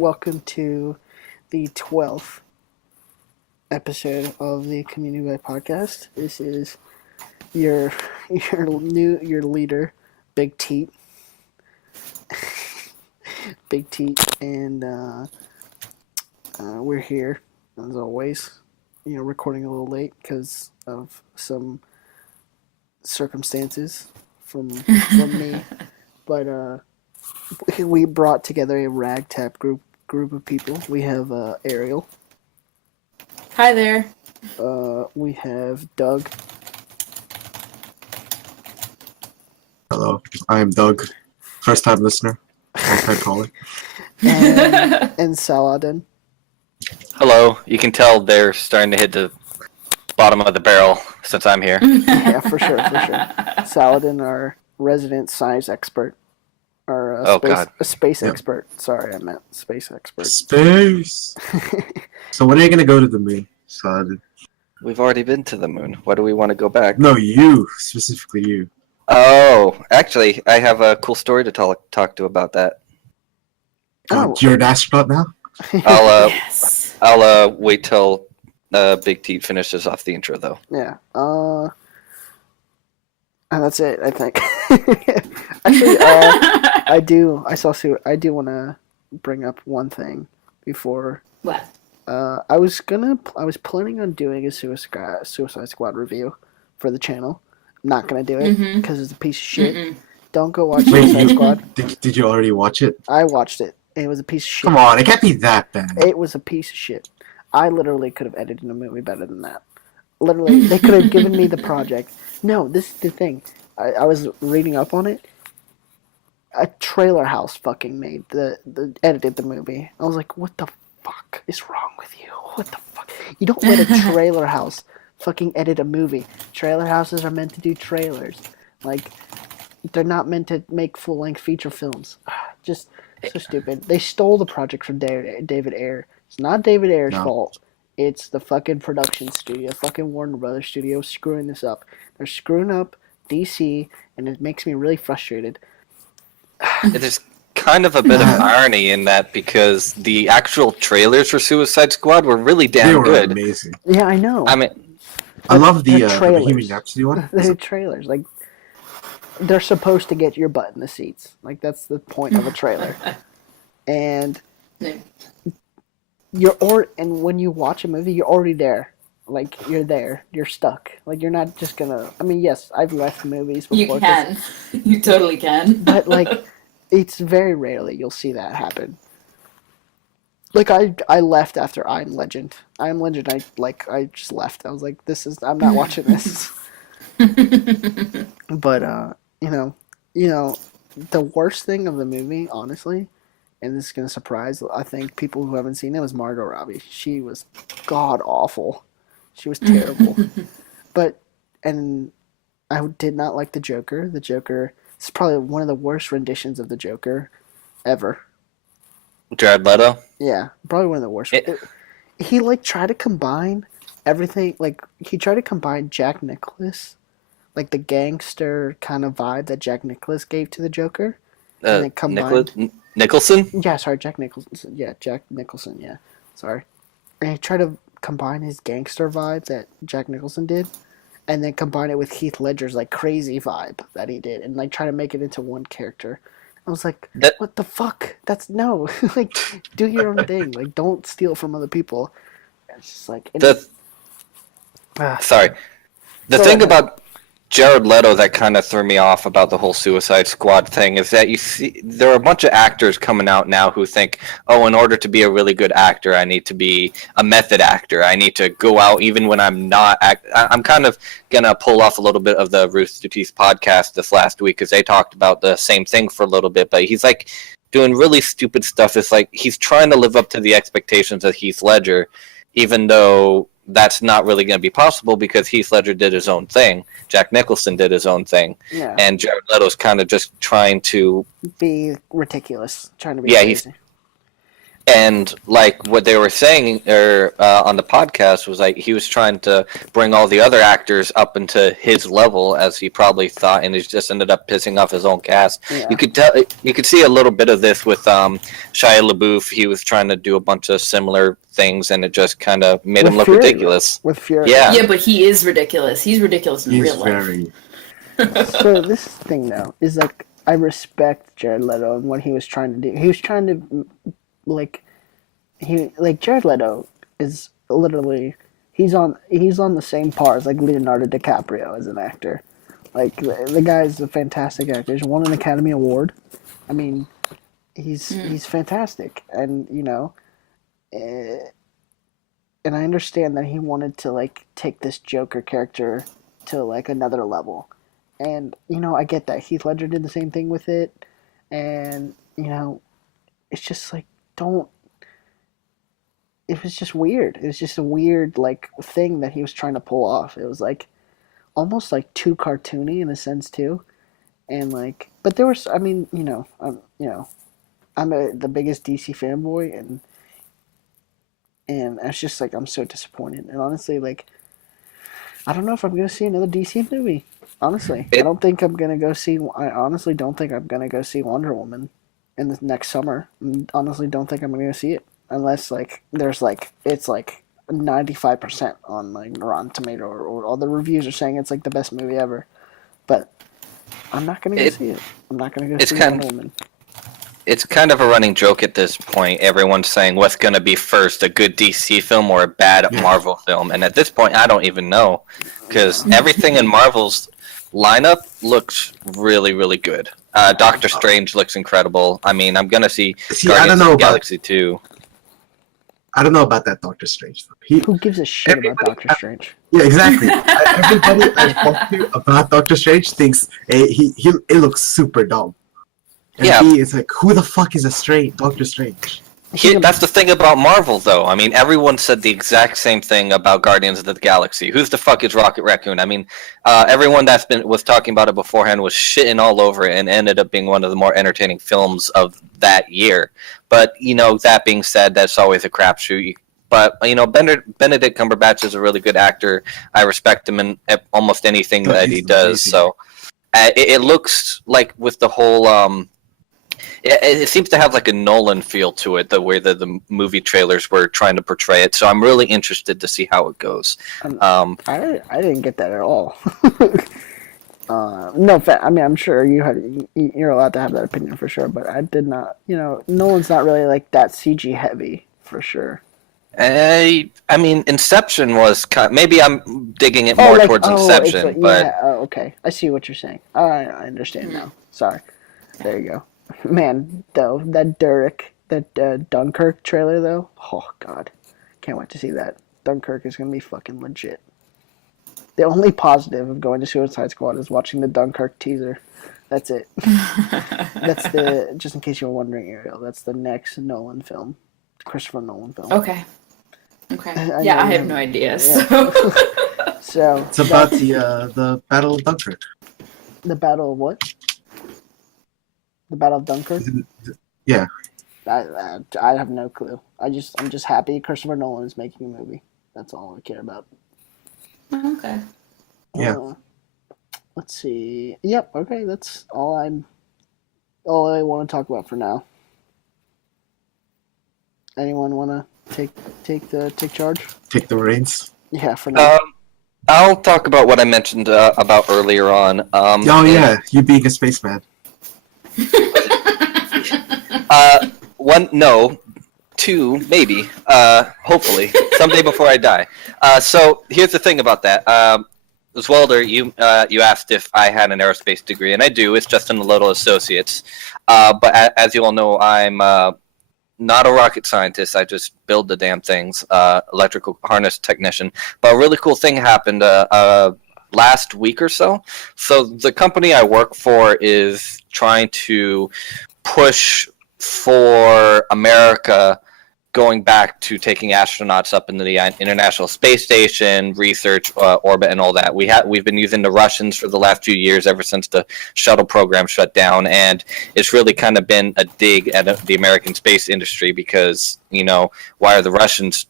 welcome to the 12th episode of the Community Life Podcast. This is your your leader, Big Teat. Big Teat, and we're here as always. Recording a little late because of some circumstances from me, but we brought together a ragtag group of people. We have Ariel. Hi there. We have Doug. Hello, I am Doug. First time listener. First time caller. And Saladan. Hello. You can tell they're starting to hit the bottom of the barrel since I'm here. Yeah, for sure. Saladan, our resident science expert. Or a space expert. Sorry, I meant space expert. Space! So when are you going to go to the moon, Saladan? We've already been to the moon. Why do we want to go back? No, you. Specifically you. Oh, actually, I have a cool story to talk to about that. Oh. You're an astronaut now? Yes. I'll wait till Big T finishes off the intro, though. Yeah. And that's it, I think. Actually, I do want to bring up one thing before. What? I was planning on doing a Suicide Squad review for the channel. I'm not gonna do it because it's a piece of shit. Mm-mm. Don't go watch Suicide Squad. Did you already watch it? I watched it. It was a piece of shit. Come on, it can't be that bad. It was a piece of shit. I literally could have edited a movie better than that. Literally, they could have given me the project. No, this is the thing. I was reading up on it. A trailer house fucking made edited the movie. I was like, what the fuck is wrong with you? What the fuck? You don't let a trailer house fucking edit a movie. Trailer houses are meant to do trailers. Like, they're not meant to make full-length feature films. Just so stupid. They stole the project from David Ayer. It's not David Ayer's fault. It's the fucking production studio, fucking Warner Brothers studio screwing this up. They're screwing up DC, and it makes me really frustrated. There's kind of a bit of irony in that because the actual trailers for Suicide Squad were really damn good. They were amazing. Yeah, I know. I mean, I love the trailers. Bohemian Rhapsody one. They're trailers. Like, they're supposed to get your butt in the seats. Like, that's the point of a trailer. And and when you watch a movie, you're already there. Like, you're there. You're stuck. Like, you're not just gonna... I mean, yes, I've left movies before. You can. You totally can. But, like, it's very rarely you'll see that happen. Like, I left after I Am Legend. I Am Legend, I just left. I was like, I'm not watching this. But, the worst thing of the movie, honestly, and this is going to surprise, I think, people who haven't seen it, was Margot Robbie. She was god-awful. She was terrible. And I did not like the Joker. The Joker is probably one of the worst renditions of the Joker ever. Jared Leto? Yeah, probably one of the worst. He, tried to combine everything. Like, he tried to combine Jack Nicklaus, like the gangster kind of vibe that Jack Nicklaus gave to the Joker. And then combined... Nicholson? Yeah, sorry, Jack Nicholson. Yeah, Jack Nicholson, yeah. Sorry. And he tried to combine his gangster vibe that Jack Nicholson did, and then combine it with Heath Ledger's, crazy vibe that he did, and, try to make it into one character. I was like, what the fuck? No. Do your own thing. Don't steal from other people. It's just sorry. The thing about Jared Leto that kind of threw me off about the whole Suicide Squad thing is that you see there are a bunch of actors coming out now who think, oh, in order to be a really good actor, I need to be a method actor. I need to go out even when I'm not I'm kind of going to pull off a little bit of the Rooster Teeth podcast this last week because they talked about the same thing for a little bit, but he's doing really stupid stuff. It's he's trying to live up to the expectations of Heath Ledger, even though that's not really going to be possible because Heath Ledger did his own thing. Jack Nicholson did his own thing. Yeah. And Jared Leto's kind of just trying to... be ridiculous. Trying to be crazy. And like what they were saying on the podcast was like he was trying to bring all the other actors up into his level, as he probably thought, and he just ended up pissing off his own cast. Yeah. You could see a little bit of this with Shia LaBeouf. He was trying to do a bunch of similar things, and it just kind of made him look Fury, ridiculous. With Fury. Yeah. Yeah, but he is ridiculous. He's ridiculous in He's real life. very. So this thing though is like I respect Jared Leto and what he was trying to do. He was trying to Jared Leto is literally he's on the same par as like Leonardo DiCaprio as an actor. Like the guy's a fantastic actor. He's won an Academy Award. I mean, he's fantastic, and and I understand that he wanted to like take this Joker character to like another level. And, I get that. Heath Ledger did the same thing with it. And, it's just like, it was just weird. It was just a weird, like, thing that he was trying to pull off. It was like, almost like too cartoony in a sense, too. And, like, but there was, I mean, I'm the biggest DC fanboy, and it's just like, I'm so disappointed. And honestly, like, I don't know if I'm going to see another DC movie. Honestly, I honestly don't think I'm gonna go see Wonder Woman in the next summer. Honestly, don't think I'm gonna see it unless like there's like it's like 95% on like Rotten Tomato or all the reviews are saying it's like the best movie ever. But I'm not gonna go see it. I'm not gonna go see Wonder Woman. It's kind of a running joke at this point. Everyone's saying what's going to be first, a good DC film or a bad Marvel film. And at this point, I don't even know. Because everything in Marvel's lineup looks really, really good. Doctor Strange looks incredible. I mean, I'm going to see Guardians of the Galaxy 2. I don't know about that Doctor Strange. Who gives a shit about Doctor Strange? Yeah, exactly. Everybody I've talked to about Doctor Strange thinks it looks super dumb. And it's like, who the fuck is Doctor Strange? That's the thing about Marvel, though. I mean, everyone said the exact same thing about Guardians of the Galaxy. Who's the fuck is Rocket Raccoon? I mean, everyone was talking about it beforehand was shitting all over it and ended up being one of the more entertaining films of that year. But, that being said, that's always a crapshoot. But, Benedict Cumberbatch is a really good actor. I respect him in almost anything that he does. Amazing. So it looks like with the whole... It seems to have like a Nolan feel to it, the way that the movie trailers were trying to portray it. So I'm really interested to see how it goes. I didn't get that at all. I mean, I'm sure you're allowed to have that opinion for sure, but I did not. Nolan's not really like that CG heavy for sure. I mean, Inception was maybe I'm digging it more towards Inception, but okay, I see what you're saying. I understand now. Sorry, there you go. Man, though, that Dunkirk trailer, though, oh, God. Can't wait to see that. Dunkirk is going to be fucking legit. The only positive of going to Suicide Squad is watching the Dunkirk teaser. That's it. Just in case you were wondering, Ariel, that's the next Nolan film. Christopher Nolan film. Okay. I have no idea, so... So... It's about the Battle of Dunkirk. The Battle of what? The Battle of Dunkirk? Yeah. I have no clue. I'm just happy Christopher Nolan is making a movie. That's all I care about. Okay. Yeah. Let's see. Yep. Okay. That's all I want to talk about for now. Anyone want to take charge? Take the reins. Yeah. For now. I'll talk about what I mentioned about earlier on. You being a spaceman. No, two, maybe, hopefully, someday before I die. So here's the thing about that. Zwelder, you asked if I had an aerospace degree, and I do. It's just in the little associates. But as you all know, I'm not a rocket scientist. I just build the damn things, electrical harness technician. But a really cool thing happened last week or so. So the company I work for is trying to push for America going back to taking astronauts up into the International Space Station, research, orbit, and all that. We've been using the Russians for the last few years, ever since the shuttle program shut down, and it's really kind of been a dig at the American space industry because, why are the Russians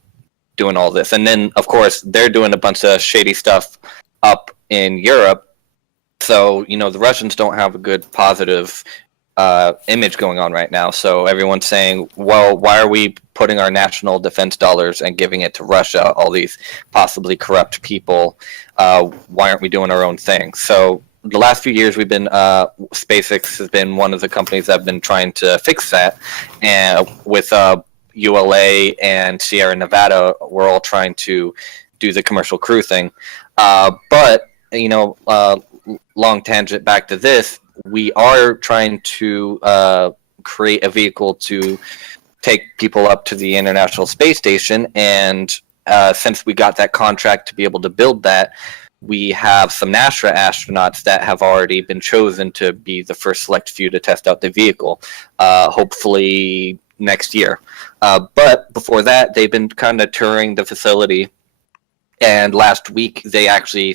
doing all this? And then, of course, they're doing a bunch of shady stuff up in Europe. So, the Russians don't have a good positive image going on right now. So everyone's saying, well, why are we putting our national defense dollars and giving it to Russia, all these possibly corrupt people? Why aren't we doing our own thing? So the last few years, SpaceX has been one of the companies that have been trying to fix that. And with ULA and Sierra Nevada, we're all trying to do the commercial crew thing. But, long tangent back to this, we are trying to create a vehicle to take people up to the International Space Station, and since we got that contract to be able to build that, we have some NASA astronauts that have already been chosen to be the first select few to test out the vehicle, hopefully next year. But before that, they've been kind of touring the facility, and last week they actually,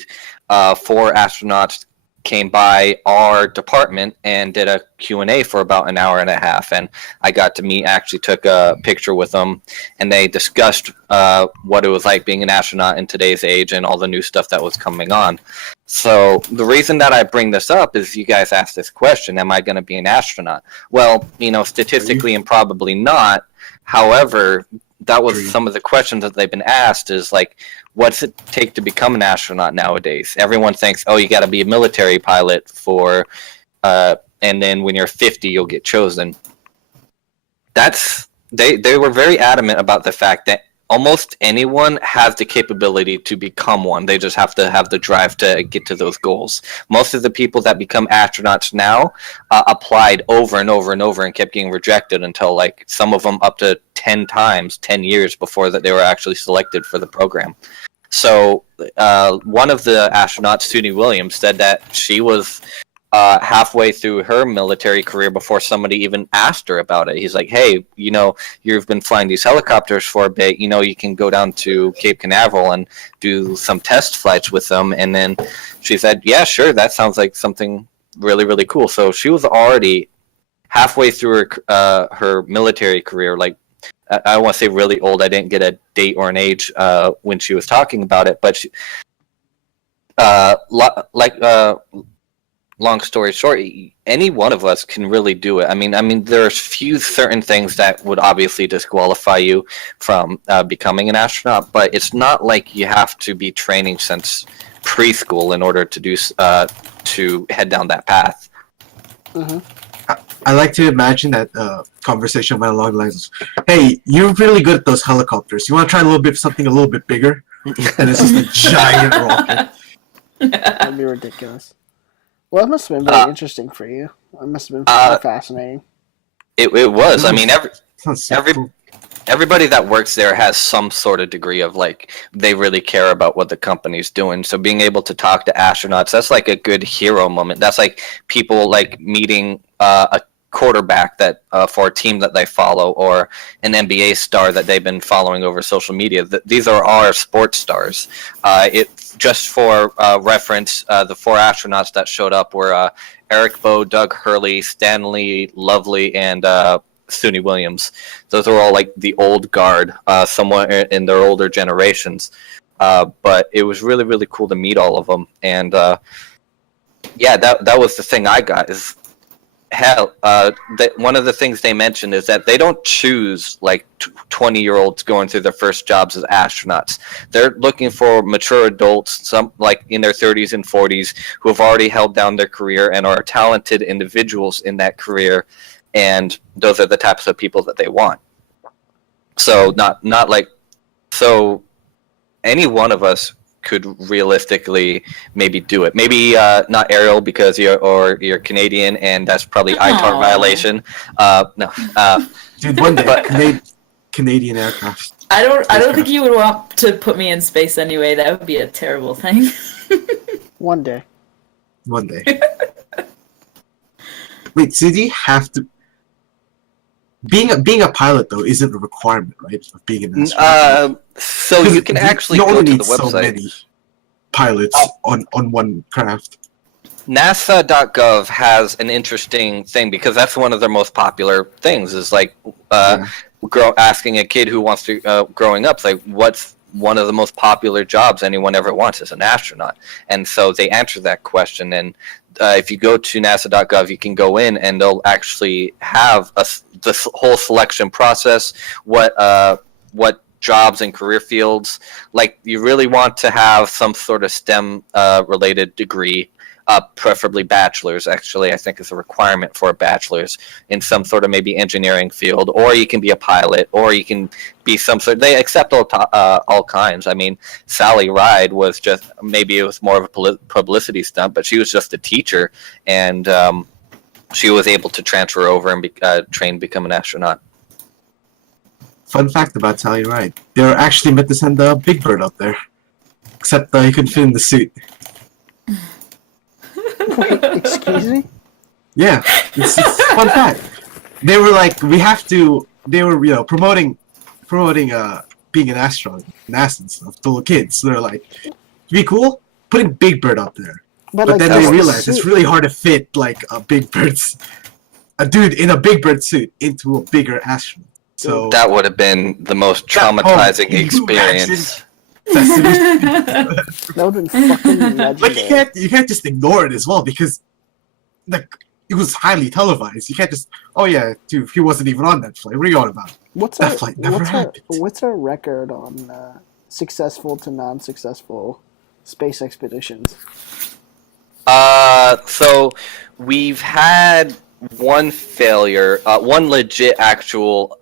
4 astronauts came by our department and did a Q&A for about an hour and a half, and I got to actually took a picture with them, and they discussed what it was like being an astronaut in today's age and all the new stuff that was coming on. So the reason that I bring this up is you guys asked this question, am I going to be an astronaut? Well, statistically and probably not. However, that was some of the questions that they've been asked is like, what's it take to become an astronaut nowadays? Everyone thinks, oh, you got to be a military pilot and then when you're 50, you'll get chosen. They were very adamant about the fact that almost anyone has the capability to become one. They just have to have the drive to get to those goals. Most of the people that become astronauts now applied over and over and over and kept getting rejected until some of them up to 10 times, 10 years before that they were actually selected for the program. So one of the astronauts, Suni Williams, said that she was halfway through her military career before somebody even asked her about it. He's like, hey, you've been flying these helicopters for a bit. You can go down to Cape Canaveral and do some test flights with them. And then she said, yeah, sure, that sounds like something really, really cool. So she was already halfway through her military career. I don't want to say really old. I didn't get a date or an age when she was talking about it. But long story short, any one of us can really do it. I mean, there's few certain things that would obviously disqualify you from becoming an astronaut, but it's not like you have to be training since preschool in order to do to head down that path. Mm-hmm. I like to imagine that conversation went along the lines of, hey, you're really good at those helicopters. You want to try something a little bit bigger? And it's just a giant rocket. That'd be ridiculous. Well, it must have been very interesting for you. It must have been fascinating. It was. I mean, everybody that works there has some sort of degree of they really care about what the company's doing. So being able to talk to astronauts, that's like a good hero moment. That's like people meeting a quarterback that for a team that they follow, or an NBA star that they've been following over social media. These are our sports stars. Just for reference, the 4 astronauts that showed up were Eric Bowe, Doug Hurley, Stanley Lovely, and Suni Williams. Those are all the old guard, somewhat in their older generations. But it was really, really cool to meet all of them. And yeah, that was the thing I got is, hell, one of the things they mentioned is that they don't choose 20-year-olds going through their first jobs as astronauts. They're looking for mature adults, some in their 30s and 40s, who have already held down their career and are talented individuals in that career, and those are the types of people that they want. So so any one of us could realistically maybe do it. Maybe not Ariel because you're Canadian and that's probably ITAR violation. No, dude, one day Canadian aircraft. I don't think you would want to put me in space anyway. That would be a terrible thing. One day. Wait, so do you have to? being a pilot though isn't a requirement, right? Of being an astronaut. So you can actually you go only to need the so website. many pilots on one craft. NASA.gov has an interesting thing because that's one of their most popular things. Is like asking a kid who wants to growing up, like, what's one of the most popular jobs anyone ever wants as an astronaut? And so they answer that question. And if you go to NASA.gov, you can go in and they'll actually have the whole selection process. What jobs and career fields, like, you really want to have some sort of STEM related degree, preferably bachelor's. Actually, I think is a requirement for a bachelor's in some sort of maybe engineering field, or you can be a pilot, or you can be some sort. They accept all kinds. I mean, Sally Ride was just, maybe it was more of a publicity stunt, but she was just a teacher, and she was able to transfer over and train, become an astronaut. Fun fact about Sally Ride: they were actually meant to send the Big Bird up there, except he couldn't fit in the suit. Wait, excuse me? Yeah, it's fun fact. They were like, we have to. They were, promoting being an astronaut, NASA and stuff to little kids. So they're like, "It'd be cool putting Big Bird up there." But like, then that's they the realized suit. it's really hard to fit like a dude in a Big Bird suit into a bigger astronaut. So That would have been the most traumatizing can you experience. That would have been fucking legendary. Like you can't just ignore it as well because like it was highly televised. You can't just dude, he wasn't even on that flight. What are you on about? That flight never happened. What's our record on successful to non-successful space expeditions? So we've had one failure, one legit actual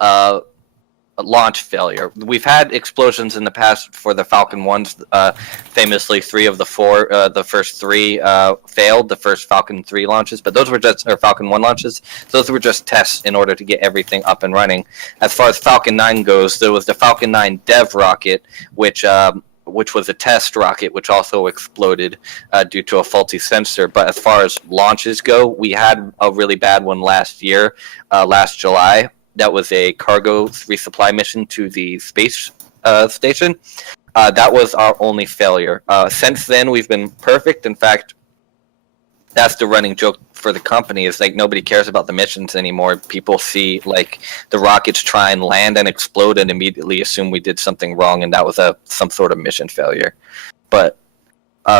launch failure. We've had explosions in the past for the Falcon 1s. Famously, 3 of the 4, the first 3 failed, the first Falcon 3 launches, but those were just, or Falcon 1 launches, those were just tests in order to get everything up and running. As far as Falcon 9 goes, there was the Falcon 9 dev rocket, which was a test rocket, which also exploded due to a faulty sensor. But as far as launches go, we had a really bad one last year, last July. That was a cargo resupply mission to the space station. That was our only failure. Since then, we've been perfect. In fact, that's the running joke for the company, is like nobody cares about the missions anymore. People see like the rockets try and land and explode and immediately assume we did something wrong, and that was some sort of mission failure. But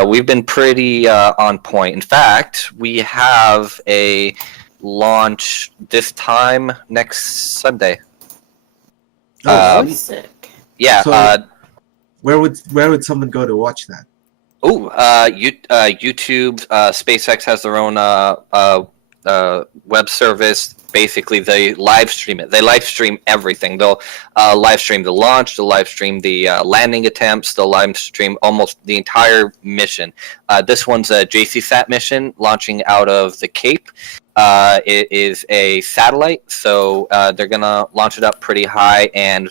we've been pretty on point. In fact, we have a launch this time next Sunday. Sick. Yeah. So, where would someone go to watch that? YouTube. SpaceX has their own web service. Basically, they live stream it. They live stream everything. They'll live stream the launch. They'll live stream the landing attempts. They'll live stream almost the entire mission. This one's a JCSat mission launching out of the Cape. It is a satellite, so they're gonna launch it up pretty high, and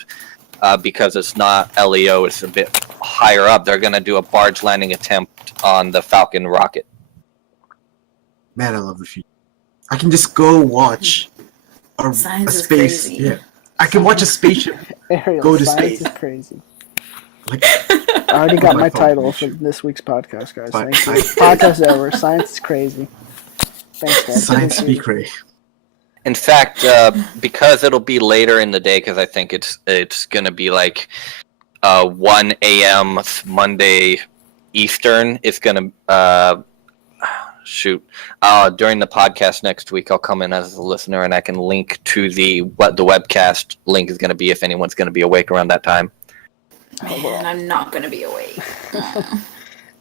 because it's not LEO, it's a bit higher up. They're gonna do a barge landing attempt on the Falcon rocket. Man, I love the future. I can just go watch a Science is space. crazy. Yeah, I can watch a spaceship Ariel, go to science space. is crazy. Like, I already got Oh, my my title God. for this week's podcast, guys. Fine. Thank you. Podcast over. Science is crazy. Thanks, guys. science Thank you. speak Ray. In fact, because it'll be later in the day, because I think it's gonna be like 1 a.m. Monday Eastern. It's gonna during the podcast next week, I'll come in as a listener and I can link to what the webcast link is gonna be if anyone's gonna be awake around that time. Man, I'm not gonna be awake.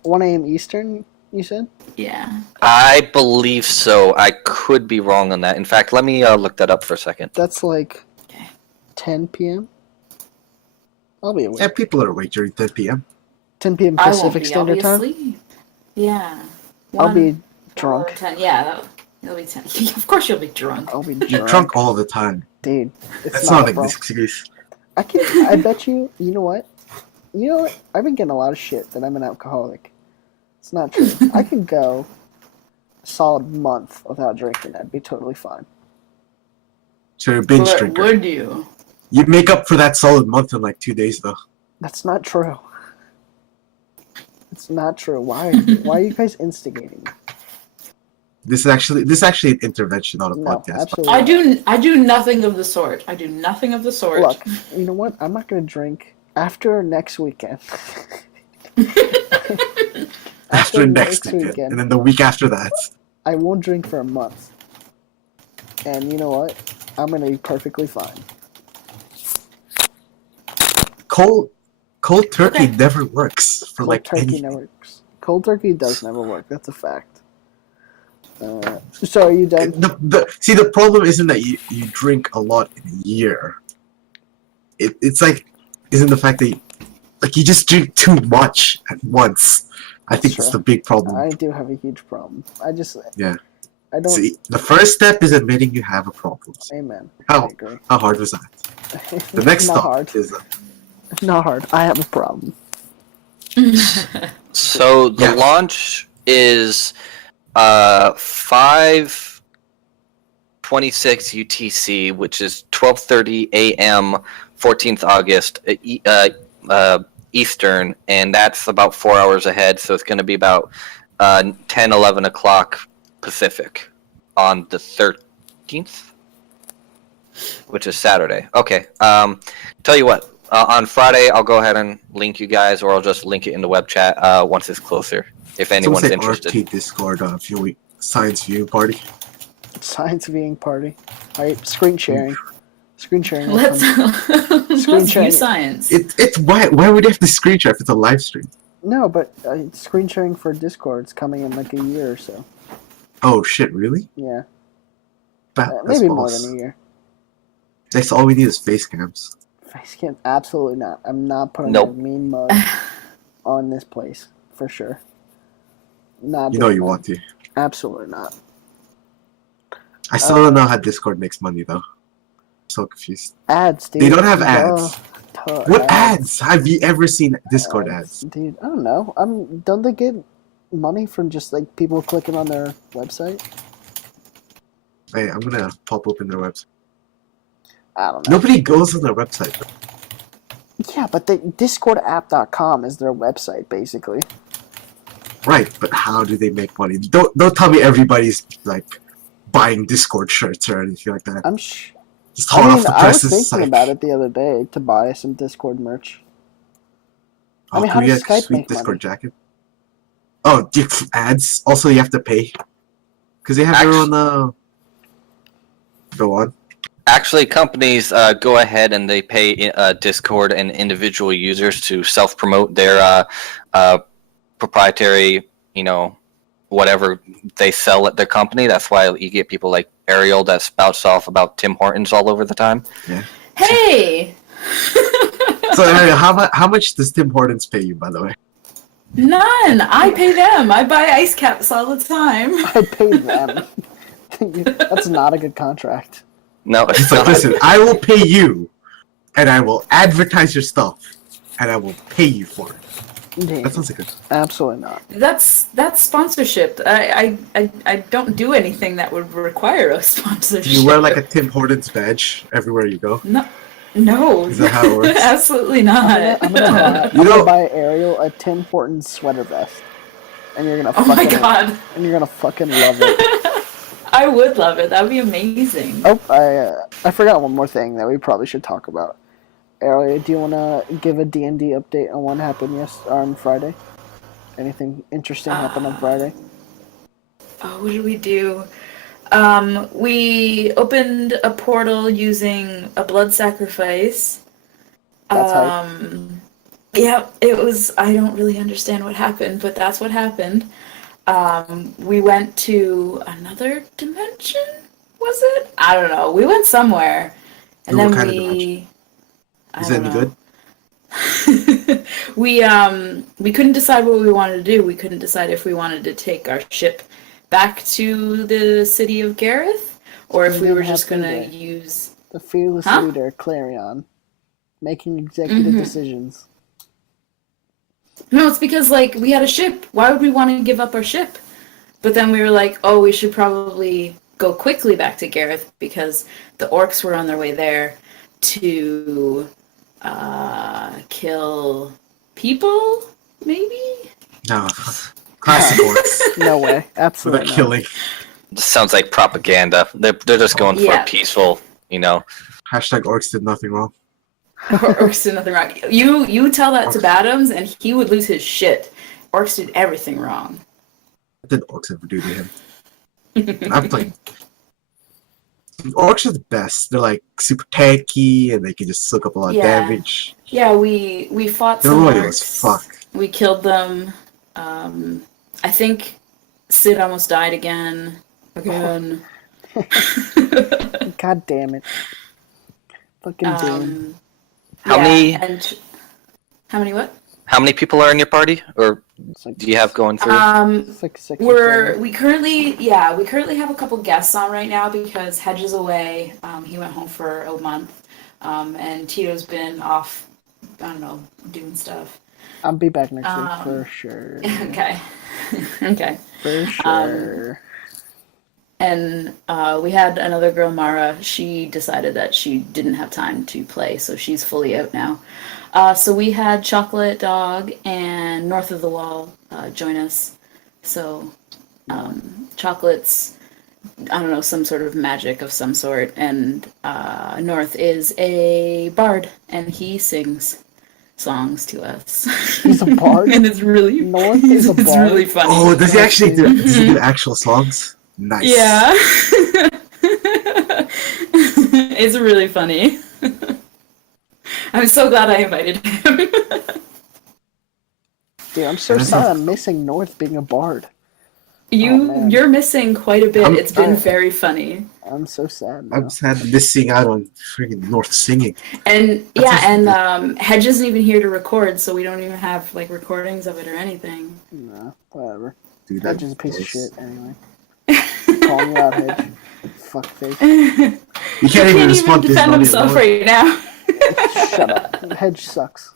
1 a.m. Eastern, you said? Yeah. I believe so. I could be wrong on that. In fact, let me look that up for a second. That's like 10 p.m.? I'll be awake. Yeah, people are awake during 10 p.m. 10 p.m. I won't Pacific be. Standard I'll Time? be asleep. Yeah. I'll be 1 drunk. or 10. Yeah, that'll be 10. Of course you'll be drunk. I'll be You're drunk all the time. Dude, it's That's not not a an problem. excuse. I bet you know what? I've been getting a lot of shit that I'm an alcoholic. It's not true. I could go a solid month without drinking. I'd be totally fine. So you're a binge But drinker. would you? You'd make up for that solid month in like 2 days, though. That's not true. It's not true. Why are you guys instigating? This is actually an intervention on a No, podcast. absolutely. I do nothing of the sort. I do nothing of the sort. Look, you know what? I'm not gonna drink after next weekend. After next weekend, and then the week after that. I won't drink for a month. And you know what? I'm gonna be perfectly fine. Cold turkey Okay. never works for Cold like turkey anything. never works. Cold turkey does never work. That's a fact. So are you done? The problem isn't that you drink a lot in a year. It's like isn't the fact that you just drink too much at once. I think That's it's true. the big problem. I do have a huge problem. Yeah. I don't. See, the first step is admitting you have a problem. Amen. How I agree. how hard was that? The next Not step hard. is Not hard. I have a problem. So the Yeah. launch is 5:26 UTC, which is 12:30 a.m. 14th August Eastern, and that's about 4 hours ahead. So it's going to be about 10, 11 o'clock Pacific on the 13th, which is Saturday. Okay. Tell you what. On Friday, I'll go ahead and link you guys, or I'll just link it in the web chat once it's closer, if anyone's interested. RT Discord viewing science viewing party. Science viewing party. Alright, screen sharing. Screen sharing. will Let's come. let's sharing. view science. It's why would you have to screen share if it's a live stream? No, but screen sharing for Discord's coming in like a year or so. Oh shit, really? Yeah, That's maybe more balls. than a year. Next, all we need is face cams. Facecam, absolutely not. I'm not putting Nope. a mean mug on this place for sure. Not. You know doing you that. want to. Absolutely not. I still don't know how Discord makes money though. I'm so confused. Ads, dude. They don't have Duh. ads. Duh, What ads? Have you ever seen Discord Ads. ads? Dude, I don't know. Don't they get money from just like people clicking on their website? Hey, I'm gonna pop open their website. I don't know. Nobody goes on their website. Yeah, but discordapp.com is their website basically. Right, but how do they make money? Don't tell me everybody's like buying Discord shirts or anything like that. Just hot off the I was presses. thinking about it the other day to buy some Discord merch. I mean, can how we does get a Skype sweet make Discord money? jacket? Oh, ads. Also, you have to pay because they have their own. Go on. Actually, companies go ahead and they pay Discord and individual users to self-promote their proprietary, whatever they sell at their company. That's why you get people like Ariel that spouts off about Tim Hortons all over the time. Yeah. Hey, So, Ariel, how much does Tim Hortons pay you, by the way? none. I pay them. I buy ice caps all the time. I paid them. That's not a good contract. No, it's It's like, not. listen, I will pay you, and I will advertise your stuff, and I will pay you for it. Damn, That sounds like a absolutely not. That's sponsorship. I don't do anything that would require a sponsorship. Do you wear like a Tim Hortons badge everywhere you go? No. Is that how it works? Absolutely not. I'm gonna You know- buy Ariel a Tim Hortons sweater vest, and you're gonna Oh my fucking god. and you're gonna fucking love it. I would love it. That would be amazing. Oh, I forgot one more thing that we probably should talk about. Ariel, do you want to give a D&D update on what happened on Friday? Anything interesting happened on Friday? Oh, what did we do? We opened a portal using a blood sacrifice. That's hype. Yeah, it was. I don't really understand what happened, but that's what happened. We went to another dimension. Was it? I don't know. We went somewhere, and What then kind of we. dimension? I Is that don't any know. good? We couldn't decide what we wanted to do. We couldn't decide if we wanted to take our ship back to the city of Gareth, or if You we were didn't have just gonna to. use. The fearless Huh? leader, Clarion, making executive decisions. No, it's because like we had a ship. Why would we want to give up our ship? But then we were like, oh, we should probably go quickly back to Gareth because the orcs were on their way there to kill people, maybe? No. Classic orcs. No way. For the Absolutely not. killing. This sounds like propaganda. They're just going for Yeah. a peaceful, you know. Hashtag orcs did nothing wrong. Orcs did nothing wrong. You tell that to Badams and he would lose his shit. Orcs did everything wrong. What did orcs ever do to him? I'm playing. Orcs are the best. They're like super tanky and they can just soak up a lot of Yeah. damage. Yeah, we fought They're some loyal as orcs. fuck. We killed them. I think Sid almost died again. Again. God damn it. Fucking damn. How yeah, many- And how many what? How many people are in your party, or It's like, do you have going through? it's like 6 or 7. We currently have a couple guests on right now because Hedge is away. He went home for a month, and Tito's been off. I don't know, doing stuff. I'll be back next week for sure. Okay, okay. For sure. And we had another girl, Mara. She decided that she didn't have time to play, so she's fully out now. So we had Chocolate Dog and North of the Wall join us. So Chocolate's, I don't know, some sort of magic of some sort, and North is a bard, and he sings songs to us. He's a bard? And it's really North is a it's bard? really funny. Oh, does he actually do? Does he do actual songs? Nice. Yeah. It's really funny. I'm so glad I invited him. Dude, I'm so sad I'm missing North being a bard. man. You're missing quite a bit. I'm- It's been very funny. I'm so sad now. I'm sad missing out on freaking North singing. And That's Hedge isn't even here to record, so we don't even have like recordings of it or anything. Nah, whatever. Dude, Hedge is a piece of voice. shit anyway. Calling you out, Hedge. Fuckface. You can't even respond to his defend audio himself note. right now. Shut up. Hedge sucks.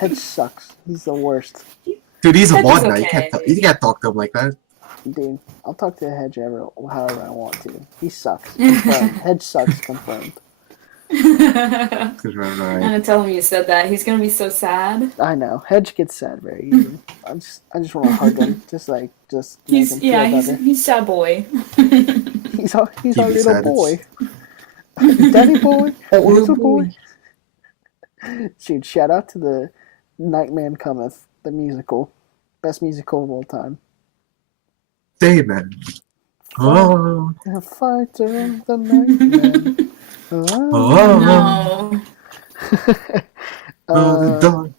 Hedge sucks. He's the worst. Dude, he's a Hedge mod is now. okay. You can't talk to him like that. Dude, I'll talk to Hedge however I want to. He sucks. Confirmed. Hedge sucks. Confirmed. Because we're I'm alright. gonna tell him you said that. He's gonna be so sad. I know. Hedge gets sad very easily. I just want to hug him. Just make him feel better. He's sad boy. He's our Keep little it sad, boy. Daddy boy. Little boy. Dude, shout out to the Nightman Cometh, the musical. Best musical of all time. Day, man. Oh. A fighter of the Nightman. Oh. Oh. No. The dog.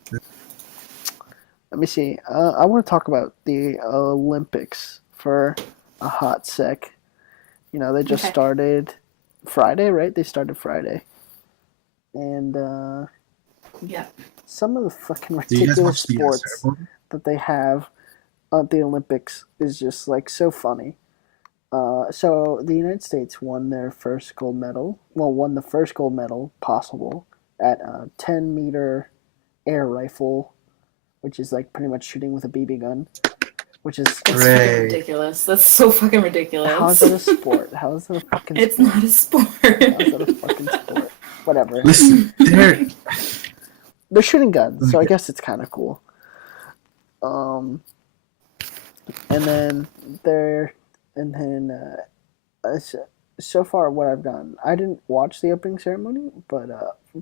Let me see. I want to talk about the Olympics for a hot sec. You know, they just Okay. started Friday, right? They started Friday. And Yeah. some of the fucking Do you guys ridiculous watch the sports ceremony? that they have at the Olympics is just like so funny. So the United States won their first gold medal. Well, won the first gold medal possible at a 10-meter air rifle, which is like pretty much shooting with a BB gun, which is It's fucking Hooray. ridiculous. That's so fucking ridiculous. how is that a sport? How is that a fucking It's sport? not a sport. How is that a fucking sport? Whatever. Listen, They're shooting guns, so I guess it's kind of cool. And then so far what I've done, I didn't watch the opening ceremony, but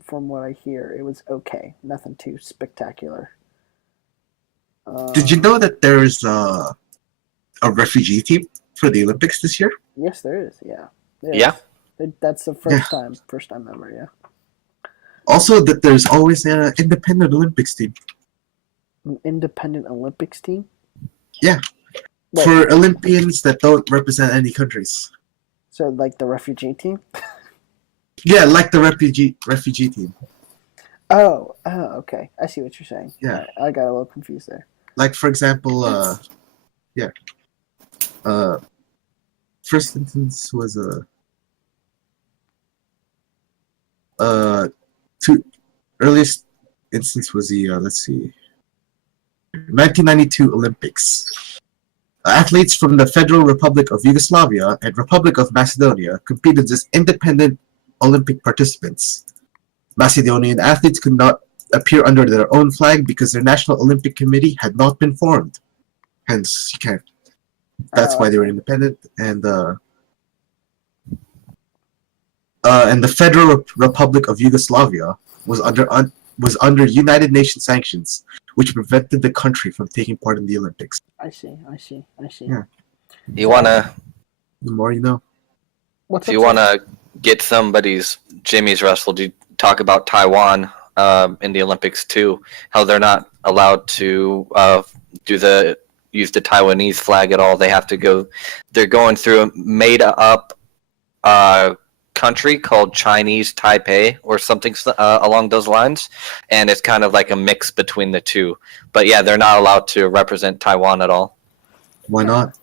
from what I hear, it was okay. Nothing too spectacular. did you know that there's a refugee team for the Olympics this year? Yes, there is. Yeah. There Yeah. is. That's the first time ever. Yeah. Also, that there's always an independent Olympics team. An independent Olympics team. Yeah. Wait, For Olympians that don't represent any countries. so like the refugee team. Yeah, like the refugee team. Oh, okay. I see what you're saying. Yeah. Alright, I got a little confused there. Like, for example, first instance was earliest instance was the let's see, 1992 Olympics. Athletes from the Federal Republic of Yugoslavia and Republic of Macedonia competed as independent Olympic participants. Macedonian athletes could not appear under their own flag because their National Olympic Committee had not been formed. Hence, you can't. That's why they were independent. And the Federal Republic of Yugoslavia was under United Nations sanctions, which prevented the country from taking part in the Olympics. I see. Yeah. You wanna The more you know. if you wanna get Jimmy's wrestle, do talk about Taiwan in the Olympics too? How they're not allowed to use the Taiwanese flag at all. They have to go. They're going through a made up country called Chinese Taipei or something along those lines, and it's kind of like a mix between the two. But yeah, they're not allowed to represent Taiwan at all. Why not?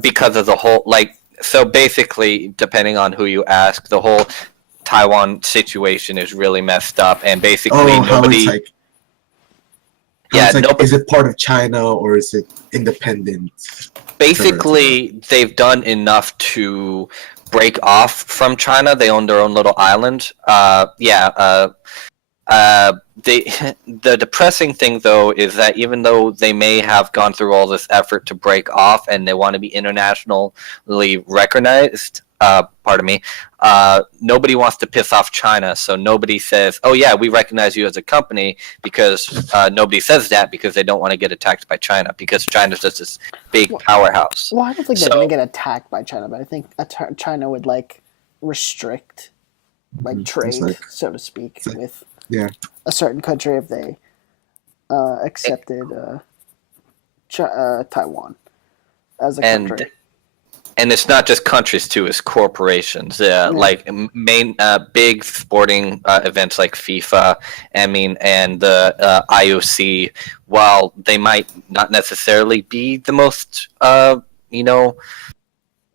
Because of the whole so basically, depending on who you ask, the whole Taiwan situation is really messed up, and basically nobody. Is it part of China or is it independent? Basically, they've done enough to break off from China. They own their own little island. The depressing thing, though, is that even though they may have gone through all this effort to break off and they want to be internationally recognized, nobody wants to piss off China, so nobody says, oh yeah, we recognize you as a company, because nobody says that because they don't want to get attacked by China, because China's just this big powerhouse. Well, I don't think they're going to get attacked by China, but I think China would restrict trade, so to speak, with a certain country if they accepted Taiwan as a country. And it's not just countries too; it's corporations. Like main big sporting events like FIFA, and the IOC. While they might not necessarily be the most,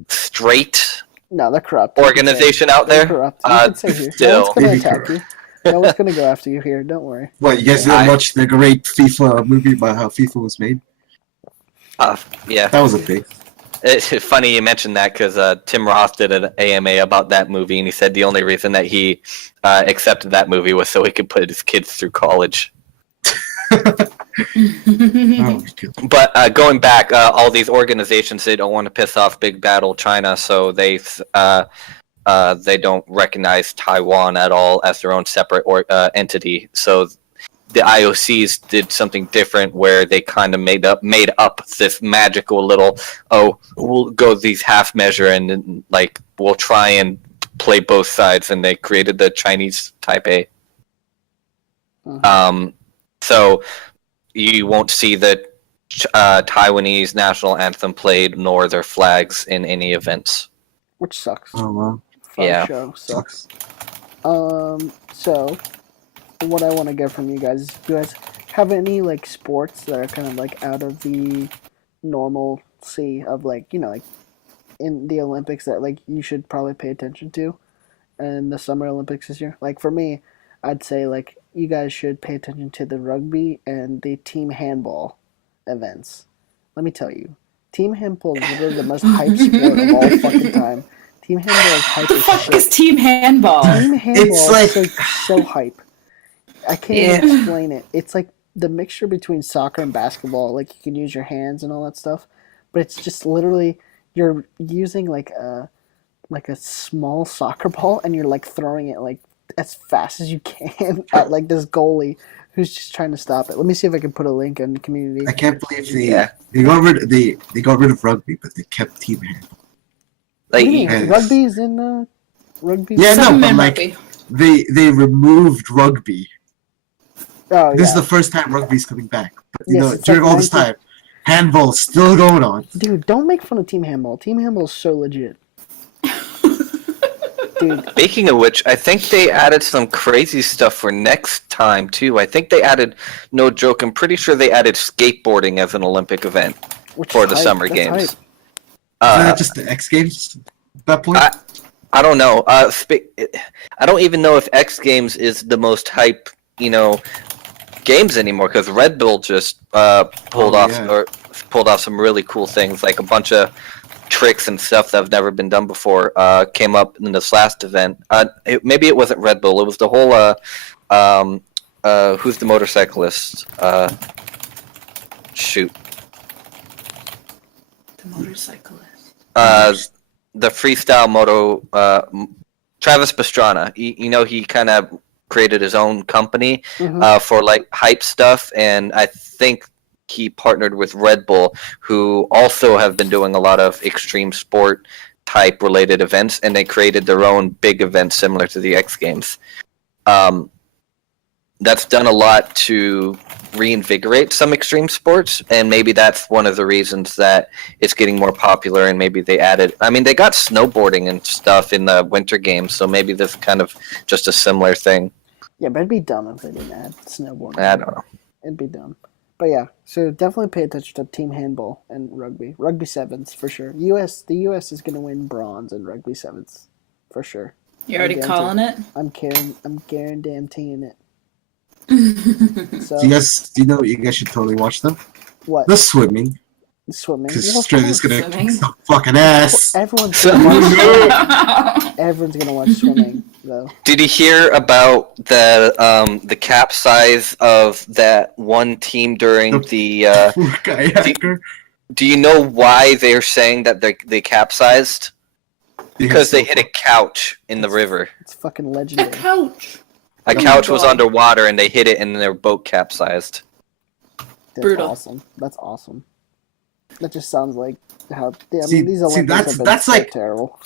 straight. No, they're corrupt. Organization out there. Corrupt. You can say here. Still, no one's going to attack you. No one's going to go after you here. Don't worry. What, you guys didn't watch the great FIFA movie about how FIFA was made? Yeah. That was a big. It's funny you mentioned that because Tim Roth did an AMA about that movie, and he said the only reason that he accepted that movie was so he could put his kids through college. But going back, all these organizations, they don't want to piss off Big Battle China, so they don't recognize Taiwan at all as their own separate entity. So the IOCs did something different where they kind of made up this magical little, we'll go these half measure and we'll try and play both sides, and they created the Chinese Taipei. Mm-hmm. So you won't see the Taiwanese national anthem played nor their flags in any events. Which sucks. Oh well. Fun show sucks. So what I want to get from you guys is, do you guys have any sports that are kind of out of the normalcy of in the Olympics that you should probably pay attention to in the Summer Olympics this year? For me, I'd say you guys should pay attention to the rugby and the team handball events. Let me tell you, team handball is literally the most hype sport of all fucking time. Team handball is hype. What the fuck is team handball? Team handball is so hype. I can't even explain it. It's the mixture between soccer and basketball. You can use your hands and all that stuff, but it's just literally you're using a small soccer ball and you're throwing it as fast as you can at this goalie who's just trying to stop it. Let me see if I can put a link in the community. I can't believe they got rid of rugby, but they kept team handball. Rugby's in rugby. Yeah, no, but they removed rugby. Oh, this is the first time rugby's coming back. But, during all this time, handball's still going on. Dude, don't make fun of team handball. Team handball is so legit. Dude. Speaking of which, I think they added some crazy stuff for next time too. I think they added, no joke, I'm pretty sure they added skateboarding as an Olympic event for the Summer Games. Is that just the X Games at that point? I don't know. I don't even know if X Games is the most hype, games anymore, because Red Bull just pulled off or pulled off some really cool things, like a bunch of tricks and stuff that have never been done before. Came up in this last event. Maybe it wasn't Red Bull. It was the whole. Who's the motorcyclist? Shoot. The motorcyclist. The freestyle moto. Travis Pastrana. He kind of created his own company for like hype stuff, and I think he partnered with Red Bull, who also have been doing a lot of extreme sport type related events, and they created their own big event similar to the X Games. That's done a lot to reinvigorate some extreme sports, and maybe that's one of the reasons that it's getting more popular, and maybe they added, they got snowboarding and stuff in the winter games, so maybe this is kind of just a similar thing. Yeah, but it'd be dumb if they didn't add snowboarding. I don't know. It'd be dumb. But yeah, so definitely pay attention to team handball and rugby. Rugby sevens, for sure. The US is going to win bronze in rugby sevens, for sure. You're already calling it? I'm guaranteeing it. So, Do you know what you guys should totally watch them? what? The swimming. Swimming. Because Well, Australia's gonna Swimming. kick some fucking ass. Everyone's gonna watch swimming, though. Did you hear about the capsize of that one team during the? Poor kayaker. Do you know why they're saying that they capsized? Because they hit a couch in the river. It's fucking A legendary. couch. A Oh my couch was God. underwater, and they hit it, and their boat capsized. That's Brutal. awesome. That's awesome. That just sounds like how. I See- mean, these Olympics that's- have been that's so like- terrible.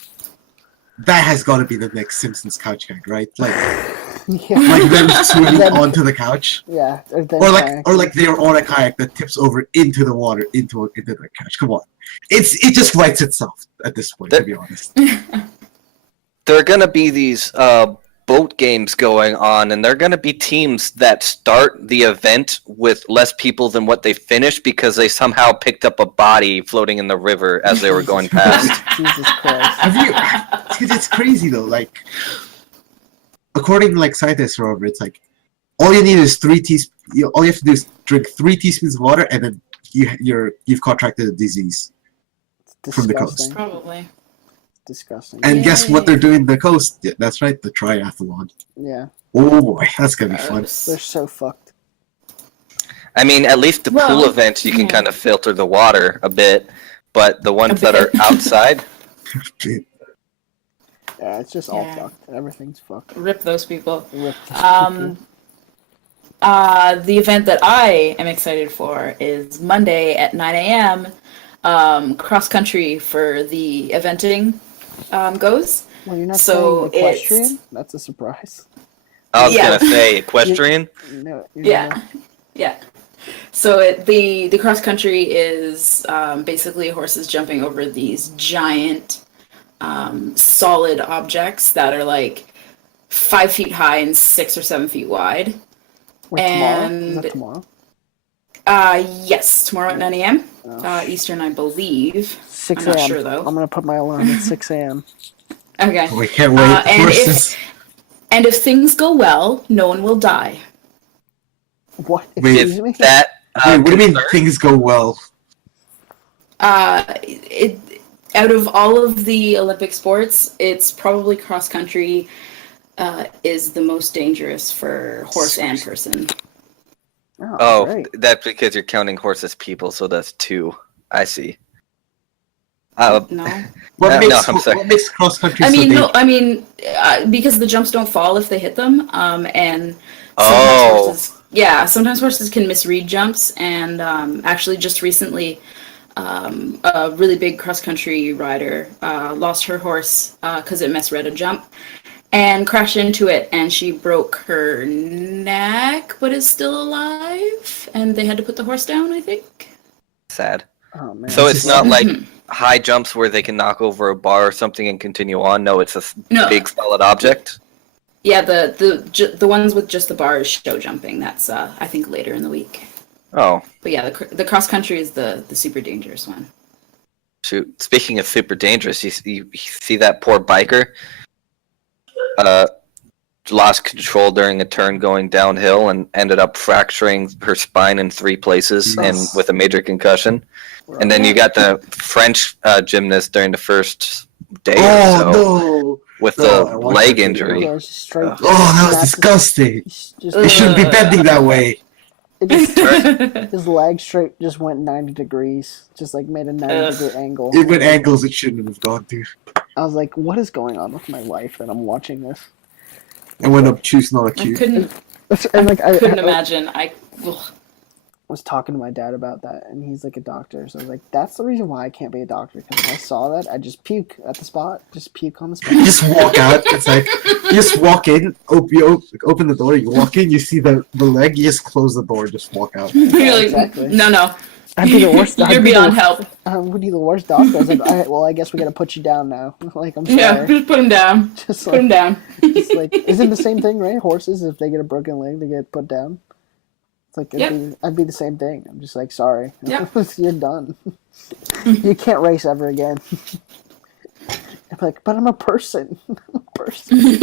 That has got to be the next Simpsons couch gag, right? Like Yeah, them swimming Them- onto the couch, yeah. Them or kayaking. like they're on a kayak that tips over into the water into the couch. Come on, it just writes itself at this point, to be honest. There are gonna be these boat games going on, and there are gonna be teams that start the event with less people than what they finish because they somehow picked up a body floating in the river as they were going past. Jesus Christ. Have you? It's crazy though. Like, according to like scientists, Robert, it's like all you need is 3 teaspoons. All you have to do is drink 3 teaspoons of water, and then you've contracted a disease. It's From the disgusting. Probably. Disgusting. And guess Yay. what they're doing on the coast? Yeah, that's right, the triathlon. Yeah, Oh boy, that's gonna be fun. Gross. they're so fucked. I mean, at least the Well, pool events you can yeah. kind of filter the water a bit, but the ones that are bit. outside, Yeah, it's just all Yeah. fucked. Everything's fucked. Rip those people. Rip these The event that I am excited for is Monday at 9 a.m. Cross country for the eventing goes. people. Well, you're not so saying it's- equestrian? That's a surprise. I was Yeah. gonna say equestrian. No, you're Yeah, not. yeah. So the cross country is basically horses jumping over these giant solid objects that are like 5 feet high and 6 or 7 feet wide. Wait, tomorrow? Is And- that tomorrow? Yes, tomorrow at 9 a.m. Oh, Eastern, I believe. 6 I'm not a.m. sure, though. I'm gonna put my alarm at 6 a.m. Okay. We can't wait. And Versus- if things go well, no one will die. What? Wait, Excuse me? Is that Wait, what do you mean concern? things go well? Out of all of the Olympic sports, it's probably cross country is the most dangerous for horse and person. Oh, great. that's because you're counting horses people, so that's 2. I see. No, What no, makes I'm sorry. what makes cross country I mean so no. I mean because the jumps don't fall if they hit them, and Oh. sometimes horses can misread jumps, and actually just recently, a really big cross country rider lost her horse because it misread a jump and crashed into it, and she broke her neck, but is still alive, and they had to put the horse down, I think. Sad. Oh man. So it's not like Mhm. high jumps where they can knock over a bar or something and continue on. No, it's a No. big solid object. Yeah, the ones with just the bars show jumping. That's I think later in the week. Oh, But yeah, the cross country is the super dangerous one. shoot. Speaking of super dangerous, you see that poor biker? lost control during a turn going downhill and ended up fracturing her spine in 3 places and with a major concussion. And then you got the French gymnast during the first day or so no! with No, the I watched leg that video. injury. Yeah, it's just straight. Oh, that was disgusting. It shouldn't be bending that way. It just, his leg straight just went 90 degrees. Just like made a 90-degree angle. It went angles it shouldn't have gone to. I was like, what is going on with my life that I'm watching this? I went up choose not a I cute. couldn't And like I imagine. Ugh. was talking to my dad about that, and he's like a doctor, so I was like, that's the reason why I can't be a doctor, because if I saw that, I'd just puke at the spot, just puke on the spot. You just walk out. It's like you just walk in, open the door. You walk in, you see the leg. You just close the door, just walk out. You're like, exactly. no. I'd be the worst. You're beyond help. I would be the worst doctor. I was like, all right, well, I guess we gotta put you down now. Like, I'm sorry. Yeah, just put him down. Just Put him down. It's like, isn't the same thing, right? Horses, if they get a broken leg, they get put down. It's like, I'd be the same thing. I'm just like, sorry. Yep. You're done. You can't race ever again. I'm like, but I'm a person. I'm a person. I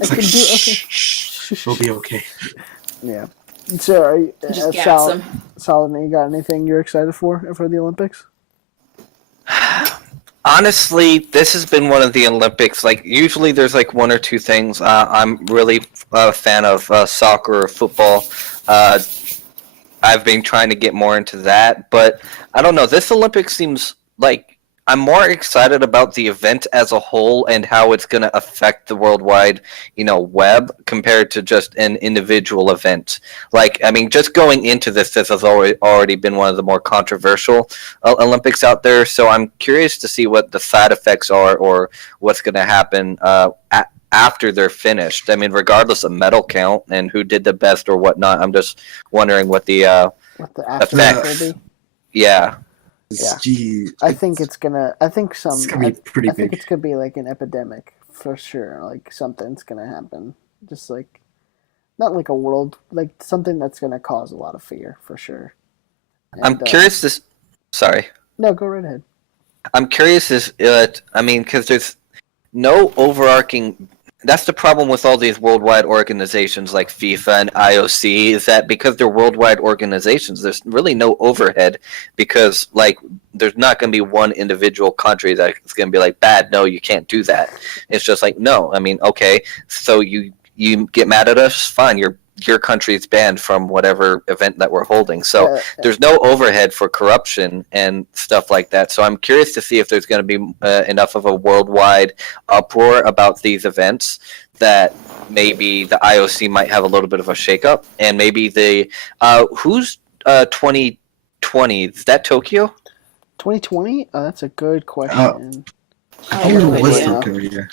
It's can like, do shh, we'll be okay. Yeah. So, are you, Just gas him. Saladan, you got anything you're excited for the Olympics? Honestly, this has been one of the Olympics. Like, usually there's like 1 or 2 things. I'm really a fan of soccer or football. I've been trying to get more into that, but I don't know. This Olympics seems like I'm more excited about the event as a whole and how it's going to affect the worldwide, web compared to just an individual event. Like, I mean, just going into this has already been one of the more controversial Olympics out there. So I'm curious to see what the side effects are or what's going to happen after they're finished. I mean, regardless of medal count and who did the best or whatnot, I'm just wondering what the After effects. will be? Yeah. Yeah. Gee, I think it's gonna. I think it's gonna be pretty I think big. it's gonna be like an epidemic for sure. Like something's gonna happen. Just like not like a world, like something that's gonna cause a lot of fear for sure. I'm curious to. Sorry. No, go right ahead. I'm curious because there's no overarching. That's the problem with all these worldwide organizations like FIFA and IOC is that because they're worldwide organizations, there's really no overhead because like there's not going to be one individual country that's going to be like bad. No, you can't do that. It's just like no. I mean, okay, so you get mad at us, fine. Your country's banned from whatever event that we're holding. So there's no overhead for corruption and stuff like that. So I'm curious to see if there's going to be enough of a worldwide uproar about these events that maybe the IOC might have a little bit of a shakeup. And maybe who's 2020? Is that Tokyo? 2020? That's a good question. I think it no was idea. Tokyo, yeah.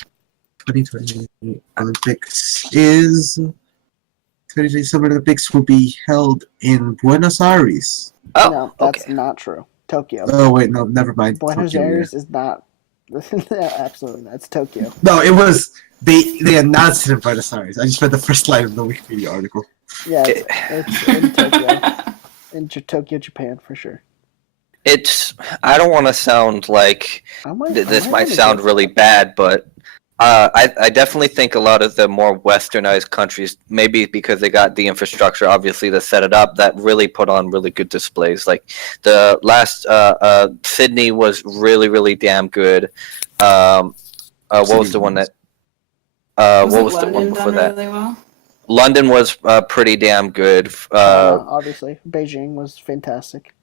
2020 Olympics is. 2020 Summer Olympics will be held in Buenos Aires. Oh, No, that's okay. not true. Tokyo. Oh wait, no, never mind. Buenos Tokyo, Aires is not. Absolutely not. It's Tokyo. Yeah. No, it was. They announced it in Buenos Aires. I just read the first line of the Wikipedia article. Yeah, it's in Tokyo. In Tokyo, Japan, for sure. I don't want to sound like this might sound really bad, but I definitely think a lot of the more westernized countries, maybe because they got the infrastructure, obviously, to set it up, that really put on really good displays. Like the last Sydney was really, really damn good. What was the one that? What was the one before that? Really well? London was pretty damn good. Obviously, Beijing was fantastic.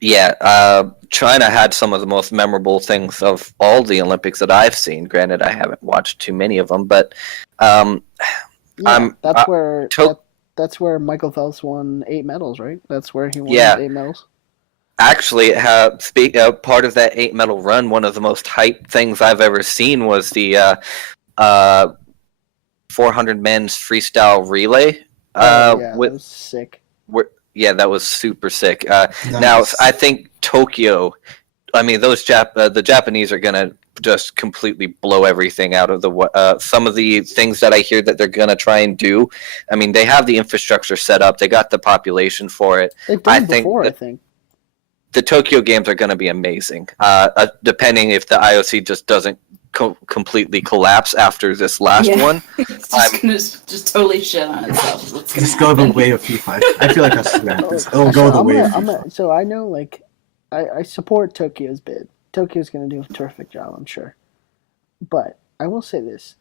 Yeah, China had some of the most memorable things of all the Olympics that I've seen. Granted, I haven't watched too many of them, but that's where Michael Phelps won 8 medals, right? That's where he won 8 medals. Actually, part of that 8-medal run, one of the most hype things I've ever seen was the 400 men's freestyle relay. That was sick. Yeah, that was super sick. Nice. Now, I think Tokyo. I mean, the Japanese are gonna just completely blow everything out of the. Some of the things that I hear that they're gonna try and do. I mean, they have the infrastructure set up. They got the population for it. They've done it before, I think. The Tokyo Games are going to be amazing. Depending if the IOC just doesn't completely collapse after this last one. It's just gonna just totally shit on itself. What's gonna Just go the happen. way of FIFA. I feel like that's gonna happen. It'll So go the I'm way gonna, of I'm FIFA. gonna, so I know, like, I support Tokyo's bid. Tokyo's gonna do a terrific job, I'm sure. But I will say this: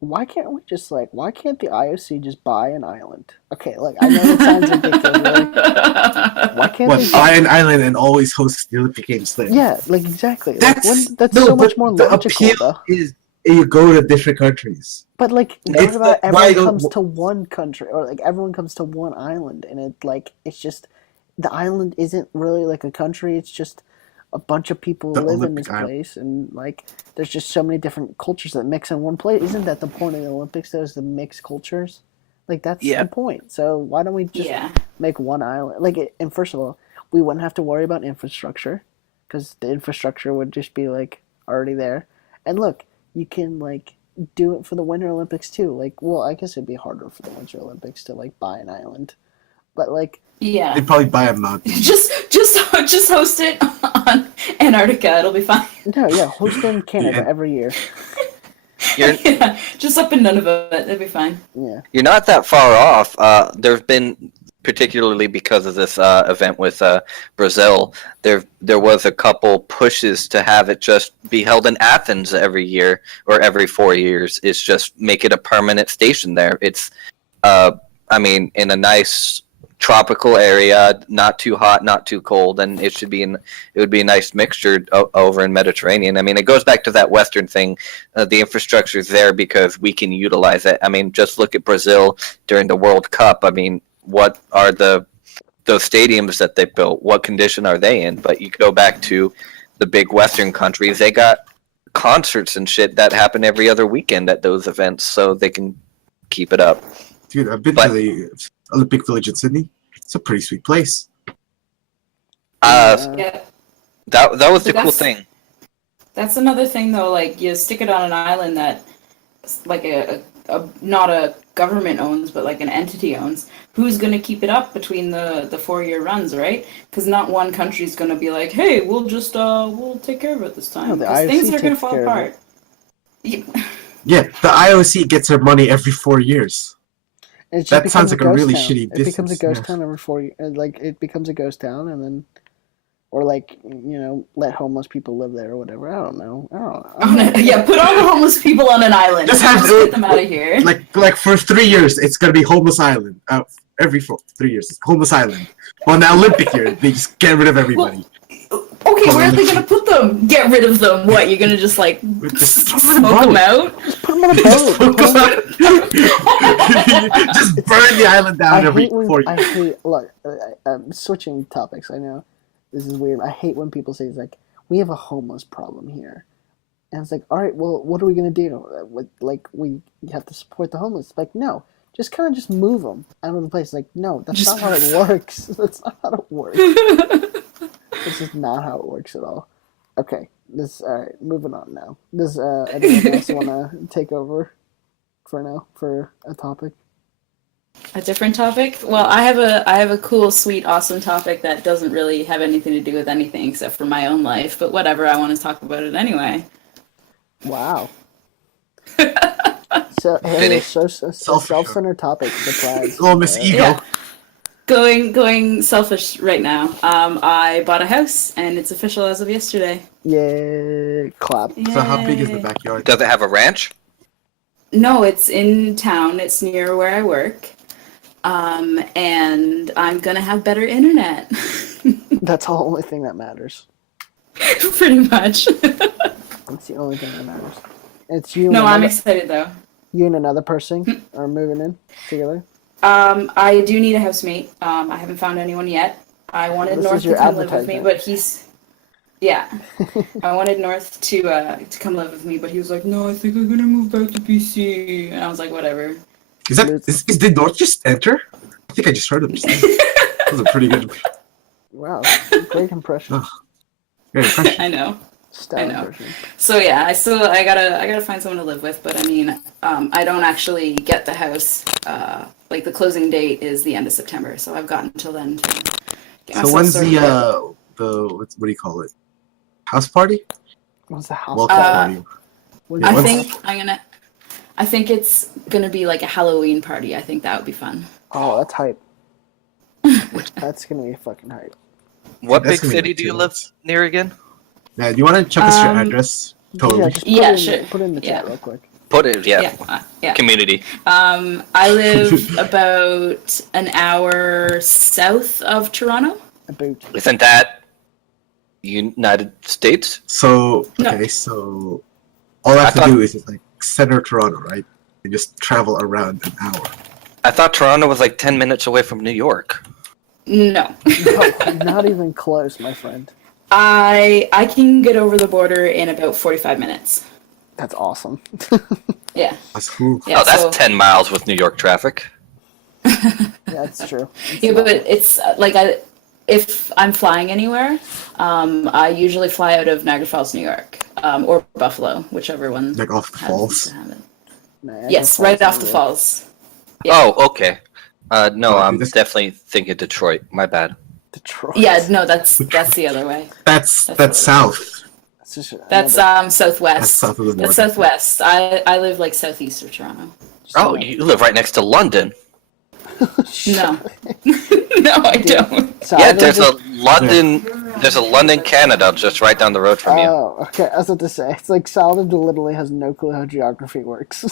why can't the IOC just buy an island? Okay, like I know that sounds ridiculous. Right? Why can't they? Buy an island and always host the Olympic Games there? Yeah, like exactly. That's So much more the logical, appeal though. is you go to different countries. But like, It's what about why everyone don't- comes to one country, or like everyone comes to one island, and it's just the island isn't really like a country. It's just a bunch of people The live in Olympic this island. place, and like there's just so many different cultures that mix in one place. Isn't that the point of the Olympics? Though, is to mix cultures. Like that's Yeah. the point. So why don't we just Yeah. make one island? And first of all, we wouldn't have to worry about infrastructure, because the infrastructure would just be like already there. And look, you can like do it for the Winter Olympics too. Like, well, I guess it'd be harder for the Winter Olympics to like buy an island, but like, Yeah. They'd probably buy a mountain. Just host it on Antarctica. It'll be fine. no, yeah, host in Canada Yeah. every year. You're, Yeah, just up in Nunavut. It'll be fine. Yeah, you're not that far off. There's been, particularly because of this event with Brazil, there was a couple pushes to have it just be held in Athens every year or every 4 years. It's just make it a permanent station there. It's, I mean, in a nice tropical area, not too hot, not too cold, and it would be a nice mixture over in Mediterranean. I mean, it goes back to that Western thing. The infrastructure is there because we can utilize it. I mean, just look at Brazil during the World Cup. I mean, what are those stadiums that they built? What condition are they in? But you go back to the big Western countries, they got concerts and shit that happen every other weekend at those events, so they can keep it up. Dude, I've been But- to the Olympic Village in Sydney. It's a pretty sweet place. Yeah. That was So the cool that's- thing. That's another thing, though. Like, you stick it on an island that, like, a not a government owns, but like an entity owns. Who's going to keep it up between the 4-year runs, right? Because not one country's going to be like, hey, we'll just we'll take care of it this time. No, the 'Cause IOC things are going to takes fall care of apart. Yeah, the IOC gets their money every 4 years. And it just That becomes sounds like a ghost really town. shitty It becomes a business, ghost yeah. town every 4 years. Like it becomes a ghost town, and then, or like let homeless people live there or whatever. I don't know. Yeah, put all the homeless people on an island. Just have get them out of here. Like for 3 years, it's gonna be homeless island. Every 3 years, it's homeless island. On the Olympic year, they just get rid of everybody. Okay, where are they gonna put them? Get rid of them. What? You're gonna just like Just smoke them out? Put them on a boat. just burn the island down every 4 I years. hate. Look, I'm switching topics. I know this is weird. I hate when people say it's like we have a homeless problem here, and it's like, all right, well, what are we gonna do? Like we have to support the homeless. It's like, no, just kind of just move them out of the place. Like, no, that's Just not how it works. That's not how it works. This is not how it works at all. Okay, all right. Moving on now. Does anyone else want to take over for now for a topic? A different topic? Well, I have a cool, sweet, awesome topic that doesn't really have anything to do with anything except for my own life. But whatever, I want to talk about it anyway. Wow. So, hey, Finish. self-centered topic. Surprise. Oh, Miss Ego. Yeah. Going selfish right now. I bought a house and it's official as of yesterday. Yay! Clap. So how big is the Yay. backyard? Does it have a ranch? No, it's in town. It's near where I work. And I'm gonna have better internet. That's the only thing that matters. Pretty much. That's the only thing that matters. It's you. No, and I'm another, excited though. you and another person are moving in together. I do need a housemate. I haven't found anyone yet. I wanted This North is your to come live with me, advertisement. but he's yeah. I wanted North to come live with me, but he was like, "No, I think I'm gonna move back to BC." And I was like, "Whatever." Did North just enter? I think I just heard him. That was a pretty good. Wow, great impression. Oh, great impression. I know. Style know. impression. So yeah, I gotta find someone to live with. But I mean, I don't actually get the house. Like the closing date is the end of September, so I've got until then to get So myself when's sorted out. what do you call it? House party? What's the house? Welcome party. Was Yeah, I once- think it's gonna be like a Halloween party. I think that would be fun. Oh, that's hype. That's gonna be fucking hype. What That's big gonna be city like do 2 you live months. near again? Yeah, do you want to check us your Um, address? Yeah, Totally. just Yeah, put sure. Put it in the chat Yeah. real quick. Put it, yeah. Yeah. Community. I live about an hour south of Toronto. A boot. Isn't that United States? So No. okay, so all I have to thought- do is just like center Toronto, right? And just travel around an hour. I thought Toronto was like 10 minutes away from New York. No. No, not even close, my friend. I can get over the border in about 45 minutes. That's awesome. Yeah. That's cool. Yeah, oh, that's so, 10 miles with New York traffic. That's true. It's yeah, not- but it's if I'm flying anywhere, I usually fly out of Niagara Falls, New York, or Buffalo, whichever one. Like off the happens falls. to have it. Niagara Yes, Falls right off the anyway. falls. Yeah. Oh, okay. No, Oh, I'm this- definitely thinking Detroit. My bad. Detroit. Yeah, no, that's the other way. That's That's south. That's just That's another- southwest. That's south of the border. That's southwest. I live like southeast of Toronto. just Oh, another- you live right next to London. No, no, I don't. So Yeah, I live there's in- a London, Canada, just right down the road from you. Oh, okay. I was about to say it's like Saladan literally has no clue how geography works.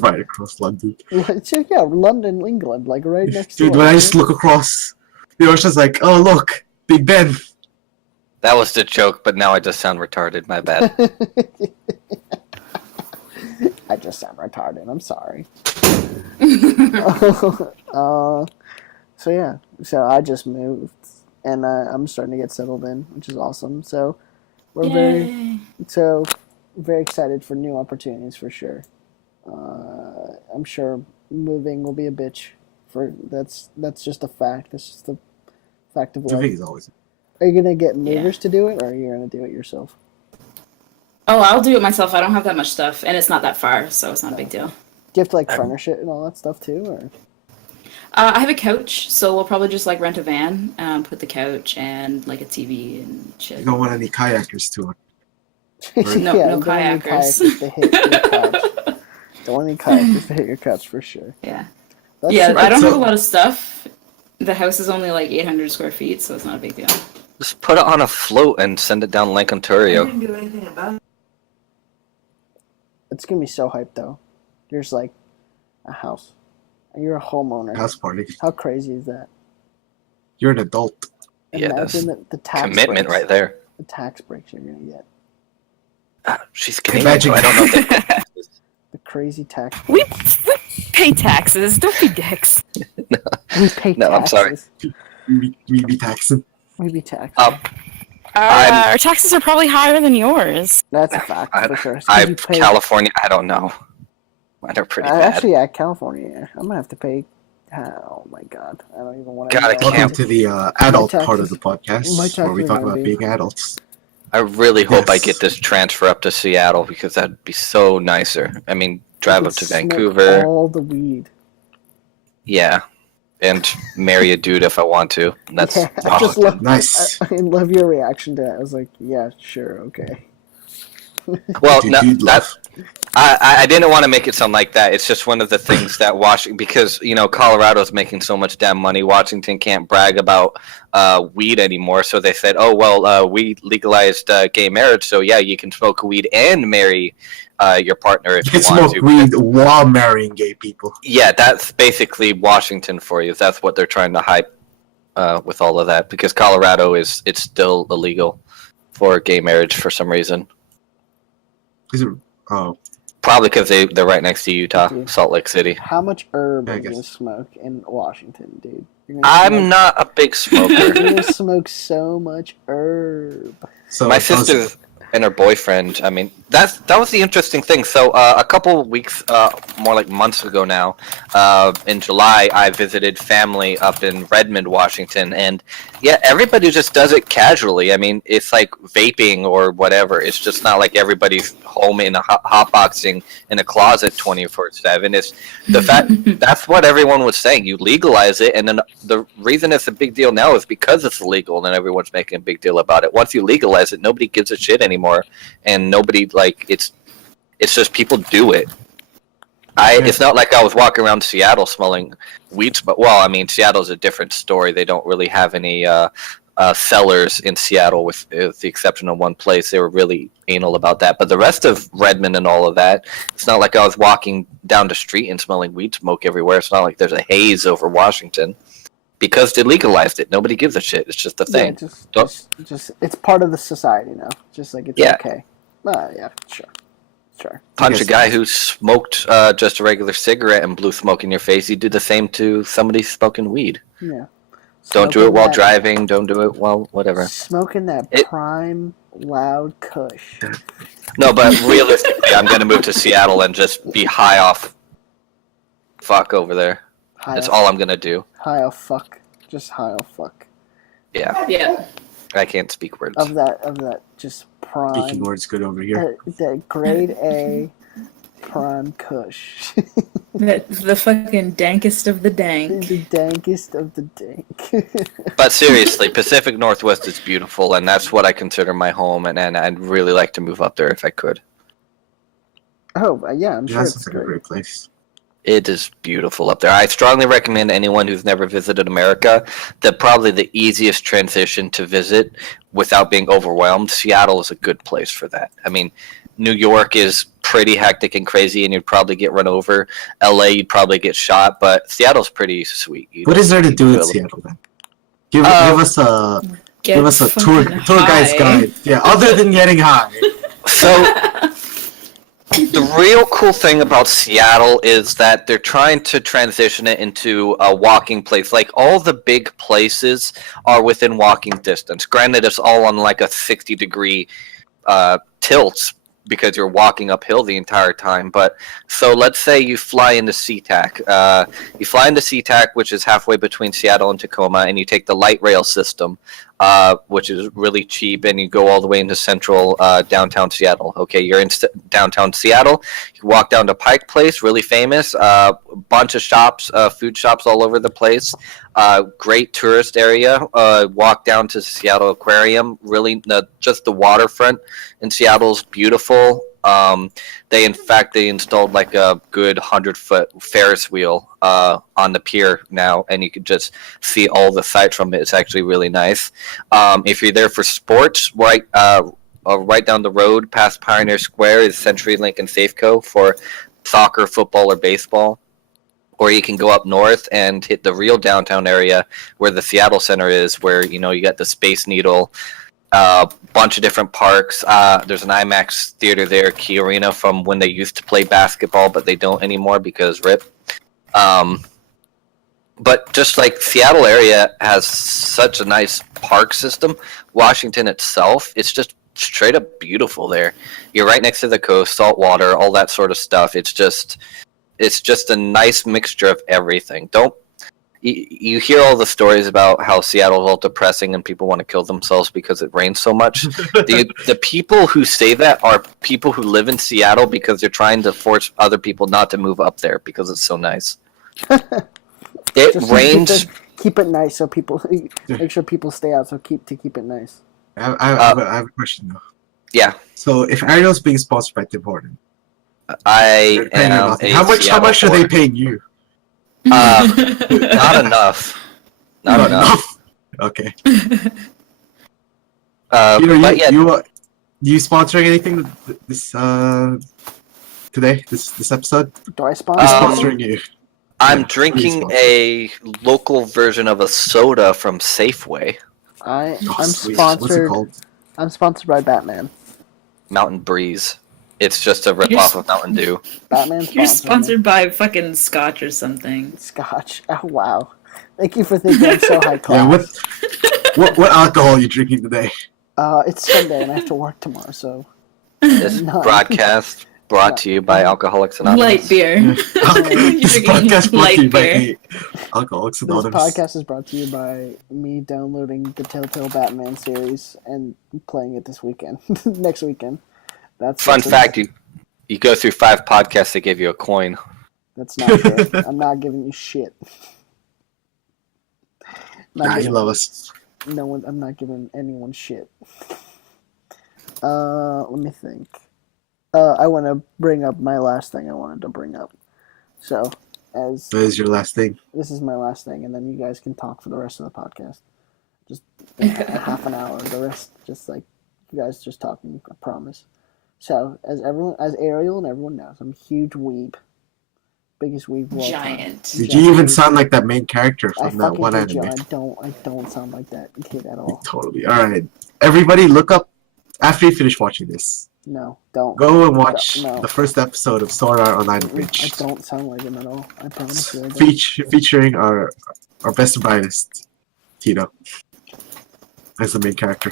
Right across London. Yeah, London, England, like right next Dude, to when us, I just look across, the ocean's like, oh look, Big Ben. That was the joke, but now I just sound retarded. My bad. I just sound retarded. I'm sorry. So yeah, so I just moved, and I'm starting to get settled in, which is awesome. So we're Yay. very excited for new opportunities for sure. I'm sure moving will be a bitch. That's just a fact. That's just the fact of The thing life. is always. Are you gonna get Yeah. movers to do it, or are you gonna do it yourself? Oh, I'll do it myself. I don't have that much stuff, and it's not that far, so it's not a big deal. Do you have to like furnish it and all that stuff too, or? I have a couch, so we'll probably just like rent a van, put the couch and like a TV and shit. You don't want any kayakers to it. No- yeah, no don't want any kayakers. kayakers to hit your couch. Don't want any kayakers to hit your couch for sure. Yeah, That's yeah. super I don't so- have a lot of stuff. The house is only like 800 square feet, so it's not a big deal. Just put it on a float and send it down Lake Ontario. didn't do anything about it. It's gonna be so hyped though. There's like a house. And you're a homeowner. House party. How crazy is that? You're an adult. Yeah, that's Imagine the tax Commitment breaks, right there. The tax breaks you're gonna get. She's Canadian, Imagine- so I don't know if they The crazy tax. We pay taxes. Don't be dicks. We pay No, I'm sorry. taxes. We be taxing. We be taxed. I'm- Our taxes are probably higher than yours. That's a fact I- for sure. It's 'cause I'm you pay- California. I don't know. Mine are pretty bad. Actually, yeah, California. Yeah. I'm gonna have to pay. Oh my god, I don't even want to. God, I Welcome can't- to the adult My part of taxes- the podcast my where we taxes talk might about be- being adults. I really hope I Yes. get this transfer up to Seattle because that'd be so nicer. I mean, drive You up to could smoke Vancouver. All the weed. Yeah. And marry a dude if I want to. That's Yeah, I Oh, just love. nice. I love your reaction to that. I was like, yeah, sure, okay. well, Dude, no, dude that, love. I didn't want to make it sound like that. It's just one of the things that Washington, because Colorado's making so much damn money. Washington can't brag about weed anymore, so they said, "Oh well, we legalized gay marriage, so yeah, you can smoke weed and marry your partner if You you can want smoke to." weed while marrying gay people. Yeah, that's basically Washington for you. That's what they're trying to hype with all of that, because Colorado it's still illegal for gay marriage for some reason. Is it? Oh, Probably because they're right next to Utah, Dude. Salt Lake City. How much herb I are you gonna guess. smoke in Washington, dude? You're gonna I'm smoke- not a big You're smoker. gonna smoke so much herb. so My those- sister and her boyfriend. I mean, that was the interesting thing. So a couple weeks, more like months ago now, in July, I visited family up in Redmond, Washington, and yeah, everybody just does it casually. I mean, it's like vaping or whatever. It's just not like everybody's home in a hotboxing in a closet 24/7. It's the fact that's what everyone was saying. You legalize it, and then the reason it's a big deal now is because it's illegal, and everyone's making a big deal about it. Once you legalize it, nobody gives a shit anymore, and nobody Like it's just people do it. It's not like I was walking around Seattle smelling weed, but well, I mean, Seattle's a different story. They don't really have any cellars in Seattle, with the exception of one place. They were really anal about that. But the rest of Redmond and all of that, it's not like I was walking down the street and smelling weed smoke everywhere. It's not like there's a haze over Washington because they legalized it. Nobody gives a shit. It's just a thing. Yeah, just it's part of the society now. Just like it's okay. Yeah, sure. Punch a guy who smoked just a regular cigarette and blew smoke in your face. You do the same to somebody smoking weed. Yeah. Don't do it while driving. Don't do it while whatever. Smoking that prime loud kush. No, but realistically, I'm gonna move to Seattle and just be high off fuck over there. That's all I'm gonna do. High off fuck. Just high off fuck. Yeah. I can't speak words. Of that just prime. Speaking words good over here. That grade A prime kush. The fucking dankest of the dank. The dankest of the dank. But seriously, Pacific Northwest is beautiful, and that's what I consider my home, and I'd really like to move up there if I could. Oh, yeah, I'm sure That's it's like a great place. It is beautiful up there. I strongly recommend anyone who's never visited America that probably the easiest transition to visit without being overwhelmed. Seattle is a good place for that. I mean, New York is pretty hectic and crazy, and you'd probably get run over. LA, you'd probably get shot, but Seattle's pretty sweet. What is there to do in Seattle then? Give us a tour guide's guide. Yeah, other than getting high. So the real cool thing about Seattle is that they're trying to transition it into a walking place. Like, all the big places are within walking distance. Granted, it's all on like a 60-degree tilt because you're walking uphill the entire time. But so let's say you fly into SeaTac. You fly into SeaTac, which is halfway between Seattle and Tacoma, and you take the light rail system, which is really cheap, and you go all the way into central downtown Seattle. Okay, you're in downtown Seattle. You walk down to Pike Place, really famous. Bunch of shops, food shops all over the place. Great tourist area. Walk down to Seattle Aquarium. Really, just the waterfront in Seattle is beautiful. They installed like a good 100-foot Ferris wheel on the pier now, and you can just see all the sights from it. It's actually really nice. If you're there for sports, right down the road past Pioneer Square is CenturyLink and Safeco for soccer, football, or baseball. Or you can go up north and hit the real downtown area where the Seattle Center is, where you got the Space Needle, bunch of different parks. There's an IMAX theater there, Key Arena, from when they used to play basketball, but they don't anymore because RIP. But just like Seattle area has such a nice park system, Washington itself, it's just straight up beautiful there. You're right next to the coast, salt water, all that sort of stuff. It's just a nice mixture of everything. You hear all the stories about how Seattle's all depressing and people want to kill themselves because it rains so much. The people who say that are people who live in Seattle because they're trying to force other people not to move up there because it's so nice. It rains. Keep it nice so people make sure people stay out. So keep it nice. I have a question though. Yeah. So if Ariel's being sponsored by Tim Horton, I am. How much are they paying you? Not enough. Not enough. Okay. But yeah, you sponsoring anything this today? This episode? Do I I'm sponsor? sponsoring you. I'm drinking a local version of a soda from Safeway. I'm Sweet. What's it sponsored. called? I'm sponsored by Batman. Mountain Breeze. It's just a rip-off of Mountain Dew. Batman's You're sponsored by fucking Scotch or something. Scotch. Oh wow! Thank you for thinking I'm so high class. Yeah. What alcohol are you drinking today? It's Sunday and I have to work tomorrow, so. This No. broadcast brought to you by Alcoholics Anonymous. Light beer. This podcast brought to you by the Alcoholics This Anonymous. podcast is brought to you by me downloading the Telltale Batman series and playing it this weekend, next weekend. Fun fact: you go through 5 podcasts, they give you a coin. That's not true. I'm not giving you shit. You love us. No one. I'm not giving anyone shit. Let me think. I want to bring up my last thing I wanted to bring up. So, as That is your last thing. this is my last thing, and then you guys can talk for the rest of the podcast. Just a half an hour. The rest, just like you guys just talking. I promise. So, as Ariel and everyone knows, I'm a huge weeb. Biggest weeb of all time. Giant. Did you even sound like that main character I from that fucking one told you, anime? I don't sound like that kid at all. Totally. Alright. Everybody look up, after you finish watching this, No, don't. go and watch No. the first episode of Sword Art Online I Abridged. don't sound like him at all. I promise you. I don't. Featuring our best and brightest, Tito, as the main character.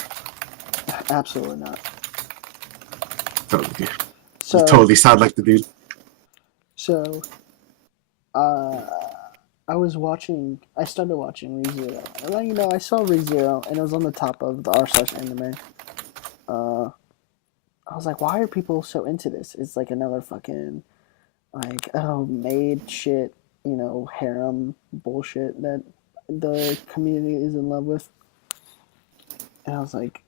Absolutely not. Totally. So, You totally sound like the dude. So, I started watching ReZero. And then, I saw ReZero, and it was on the top of the r/anime. I was like, why are people so into this? It's like another fucking, maid shit, harem bullshit that the community is in love with. And I was like,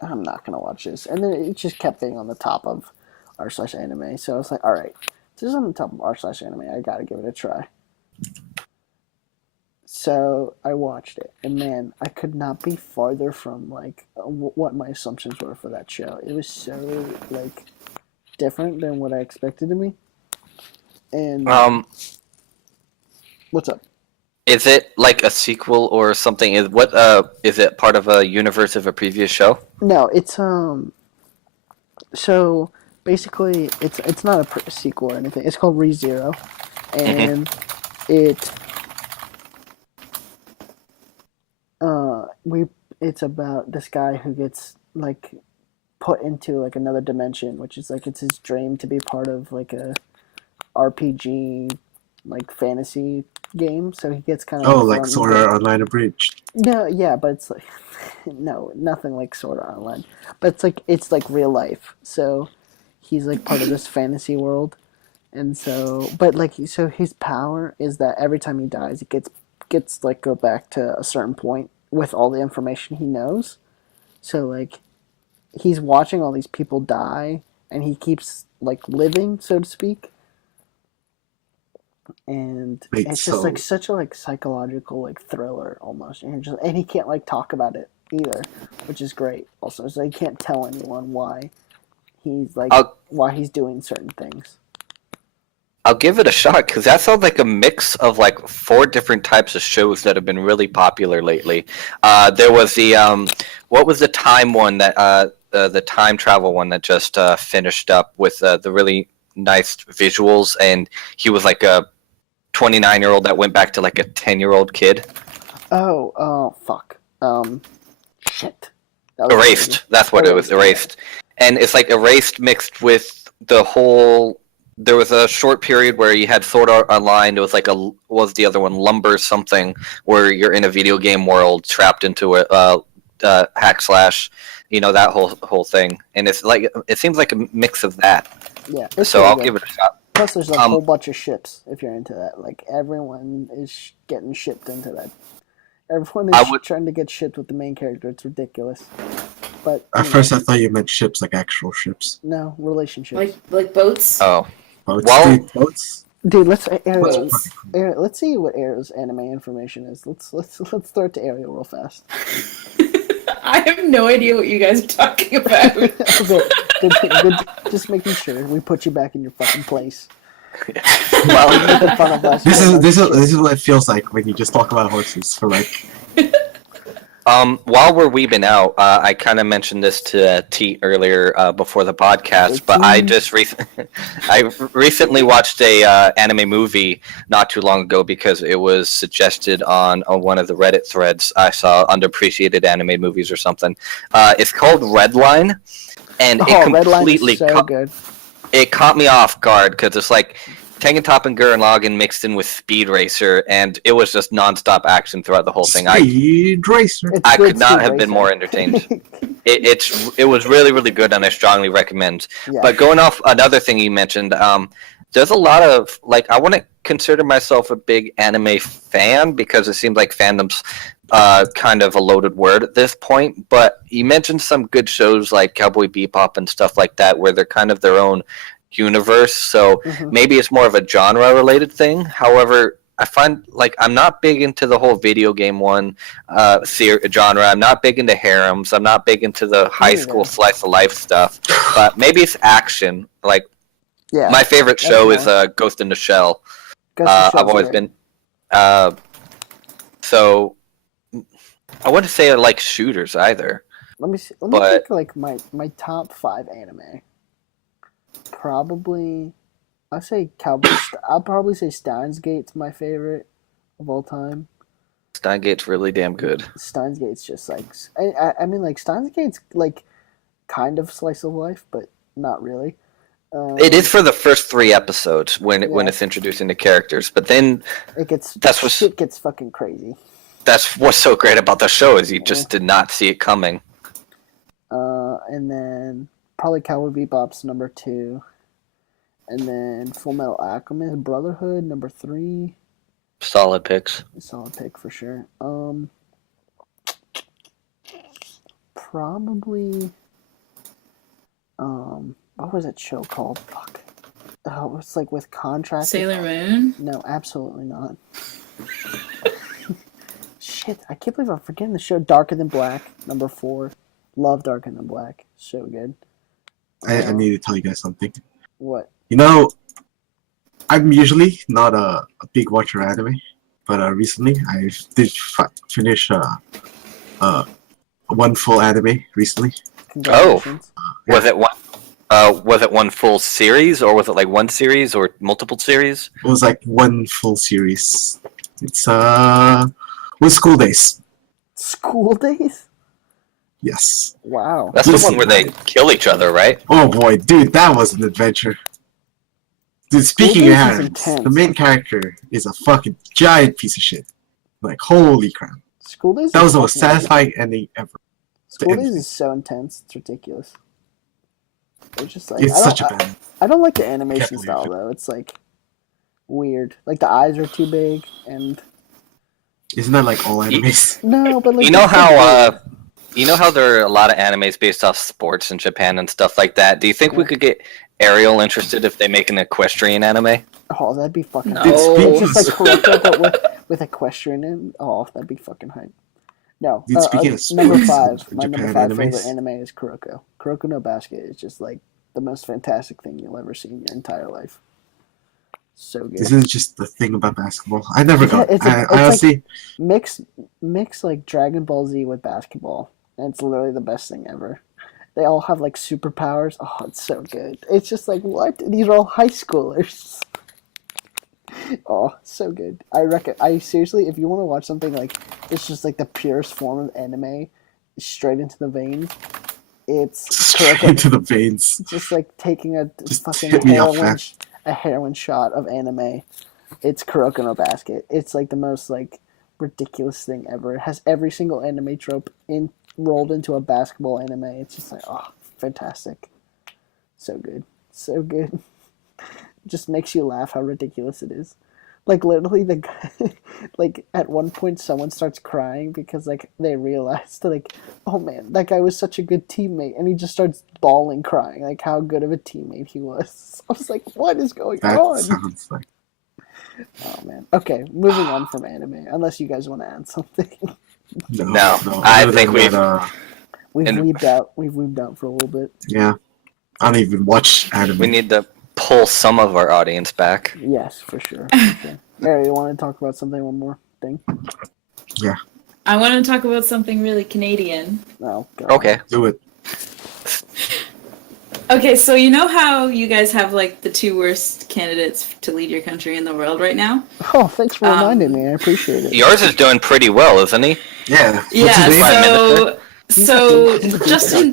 I'm not gonna watch this. And then it just kept being on the top of r/anime. So I was like, alright, this is on the top of r/anime. I gotta give it a try. So I watched it, and man, I could not be farther from what my assumptions were for that show. It was so different than what I expected to be. And what's up? Is it like a sequel or something? Is it part of a universe of a previous show? No, it's So basically, it's not a sequel or anything. It's called ReZero, and it's about this guy who gets put into another dimension, which is it's his dream to be part of a RPG fantasy game. So he gets kind of like Sword Art Online Abridged. yeah, but it's no, nothing like Sword Art Online, but it's real life. So he's part of this fantasy world, and so so his power is that every time he dies, it gets go back to a certain point with all the information he knows. So he's watching all these people die, and he keeps living, so to speak. And it's just such a psychological thriller almost, and he can't talk about it either, which is great. Also, so he can't tell anyone why he's doing certain things. I'll give it a shot because that sounds like a mix of 4 different types of shows that have been really popular lately. There was the what was the time one that the time travel one that just finished up with the really nice visuals, and he was a 29-year-old that went back to a 10-year-old kid. Oh, fuck. Shit. Erased. That's what it was. Erased. And it's Erased mixed with the whole. There was a short period where you had Sword Art Online. It was what was the other one? Lumber something, where you're in a video game world trapped into a hack slash. That whole thing. And it's it seems like a mix of that. Yeah. So I'll give it a shot. Plus, there's a whole bunch of ships if you're into that. Everyone is getting shipped into that. Everyone is trying to get shipped with the main character. It's ridiculous. But at first, I thought you meant ships, actual ships. No, relationships. Like boats. Oh, boats. Well, boats. Dude, let's let's see what Ariel's anime information is. Let's throw it to Ariel real fast. I have no idea what you guys are talking about. good, just making sure we put you back in your fucking place. well, Making fun of us. This is what it feels like when you just talk about horses for while we're weebing out, I kind of mentioned this to T earlier before the podcast, but I just I recently watched a anime movie not too long ago because it was suggested on one of the Reddit threads I saw, underappreciated anime movies or something. It's called Redline, and it completely good. It caught me off guard because it's Tengen Top and Gurren Lagann mixed in with Speed Racer, and it was just nonstop action throughout the whole thing. Speed Racer. I could not have been more entertained. It was really, really good, and I strongly recommend. Yeah. But going off another thing you mentioned, there's a lot of I want to consider myself a big anime fan because it seems like fandom's kind of a loaded word at this point, but you mentioned some good shows like Cowboy Bebop and stuff like that, where they're kind of their own universe. So maybe it's more of a genre-related thing. However, I find like I'm not big into the whole video game genre. I'm not big into harems. I'm not big into the high school slice of life stuff. But maybe it's action. Like my favorite show is Ghost in the Shell. I've always been. So I wouldn't say I like shooters either. Let me see. Let me think like my top 5 anime. Probably, I'll say Cowboy. I'll probably say Steins Gate's my favorite of all time. Steins Gate's really damn good. Steins Gate's just like I mean like Steins Gate's like kind of slice of life, but not really. It is for the first 3 episodes when it's introducing the characters, but then shit gets fucking crazy. That's what's so great about the show is you just did not see it coming. And then probably Cowboy Bebop's number 2, and then Full Metal Alchemist Brotherhood number 3. Solid picks. Solid pick for sure. Probably. What was that show called? Fuck. Oh, it's like with contract. Sailor Moon? No, absolutely not. Shit, I can't believe I'm forgetting the show. Darker Than Black, number 4. Love Darker Than Black. So good. I need to tell you guys something. What? You know, I'm usually not a big watcher of anime, but recently I did finish one full anime recently. Congratulations. Was it one? Was it one full series, or was it like one series or multiple series? It was like one full series. It's with School Days. School Days? Yes. Wow. That's the one where they kill each other, right? Oh boy, dude, that was an adventure. Dude, speaking of harems, the main character is a fucking giant piece of shit. Like, holy crap. School Days? That was the most satisfying ending ever. School Days is so intense, it's ridiculous. It's just like it's such a bad. I don't like the animation style though. It's like weird. Like the eyes are too big and. Isn't that like all animes? No, but like you know how there are a lot of animes based off sports in Japan and stuff like that. Do you think we could get Ariel interested if they make an equestrian anime? Oh, that'd be fucking. No. It's just like Kuroko, but with equestrian in. Oh, that'd be fucking hype. No, Dude, speaking of number sports, 5. My Japan number 5 animes. favorite anime is Kuroko. Kuroko no Basket is just like the most fantastic thing you'll ever see in your entire life. So good. This is just the thing about basketball. I never got. It's I honestly like mix like Dragon Ball Z with basketball, and it's literally the best thing ever. They all have like superpowers. Oh, it's so good. It's just like what? These are all high schoolers. Oh, so good. I seriously, if you want to watch something like it's just like the purest form of anime, straight into the veins. It's straight into the veins. Just like taking a Just fucking hit me off, man. heroin shot of anime. It's Kuroko no Basket. It's like the most like ridiculous thing ever. It has every single anime trope rolled into a basketball anime. It's just like fantastic. So good. So good. Just makes you laugh how ridiculous it is. Like literally the guy, like at one point someone starts crying because like they realized like, oh man, that guy was such a good teammate, and he just starts bawling crying like how good of a teammate he was. I was like, what is going on? Sounds like. Oh man. Okay, moving on from anime. Unless you guys want to add something. No. I think we've weebed out. We've weebed out for a little bit. Yeah, I don't even watch anime. We need to pull some of our audience back. Yes, for sure. Okay. Mary, you want to talk about something? One more thing. Yeah. I want to talk about something really Canadian. Oh, God. Okay. Do it. Okay, so you know how you guys have like the 2 worst candidates to lead your country in the world right now? Oh, thanks for reminding me. I appreciate it. Yours is doing pretty well, isn't he? Yeah. Yeah. So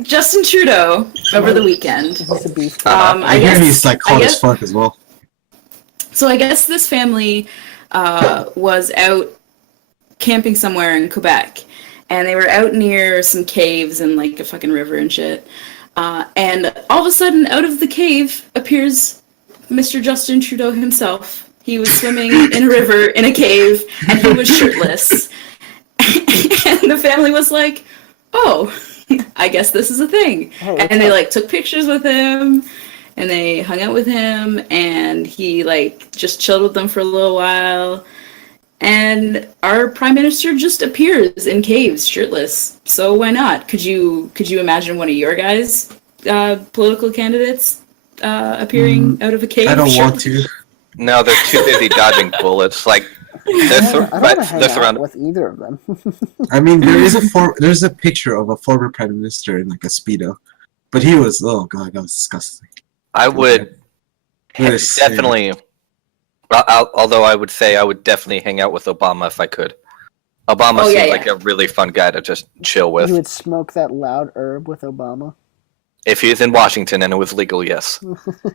Justin Trudeau over the weekend. He's a beef. I hear he's like hot as fuck as well. So I guess this family was out camping somewhere in Quebec, and they were out near some caves and like a fucking river and shit. And all of a sudden, out of the cave appears Mr. Justin Trudeau himself. He was swimming in a river in a cave, and he was shirtless. And the family was like, oh, I guess this is a thing. Hey, And they like took pictures with him and they hung out with him and he like just chilled with them for a little while. And our prime minister just appears in caves shirtless. So why not? Could you imagine one of your guys' political candidates appearing out of a cave? I don't want shirtless? to. No, they're too busy dodging bullets. Like I don't want to hang they're out surrounded. with either of them. I mean, there's a picture of a former prime minister in like a speedo, but he was, oh god, that was disgusting. I would That is sick. definitely. Although I would say I would definitely hang out with Obama if I could. Obama Oh, yeah, seems yeah. like a really fun guy to just chill You with. would smoke that loud herb with Obama. If he was in Washington and it was legal, yes.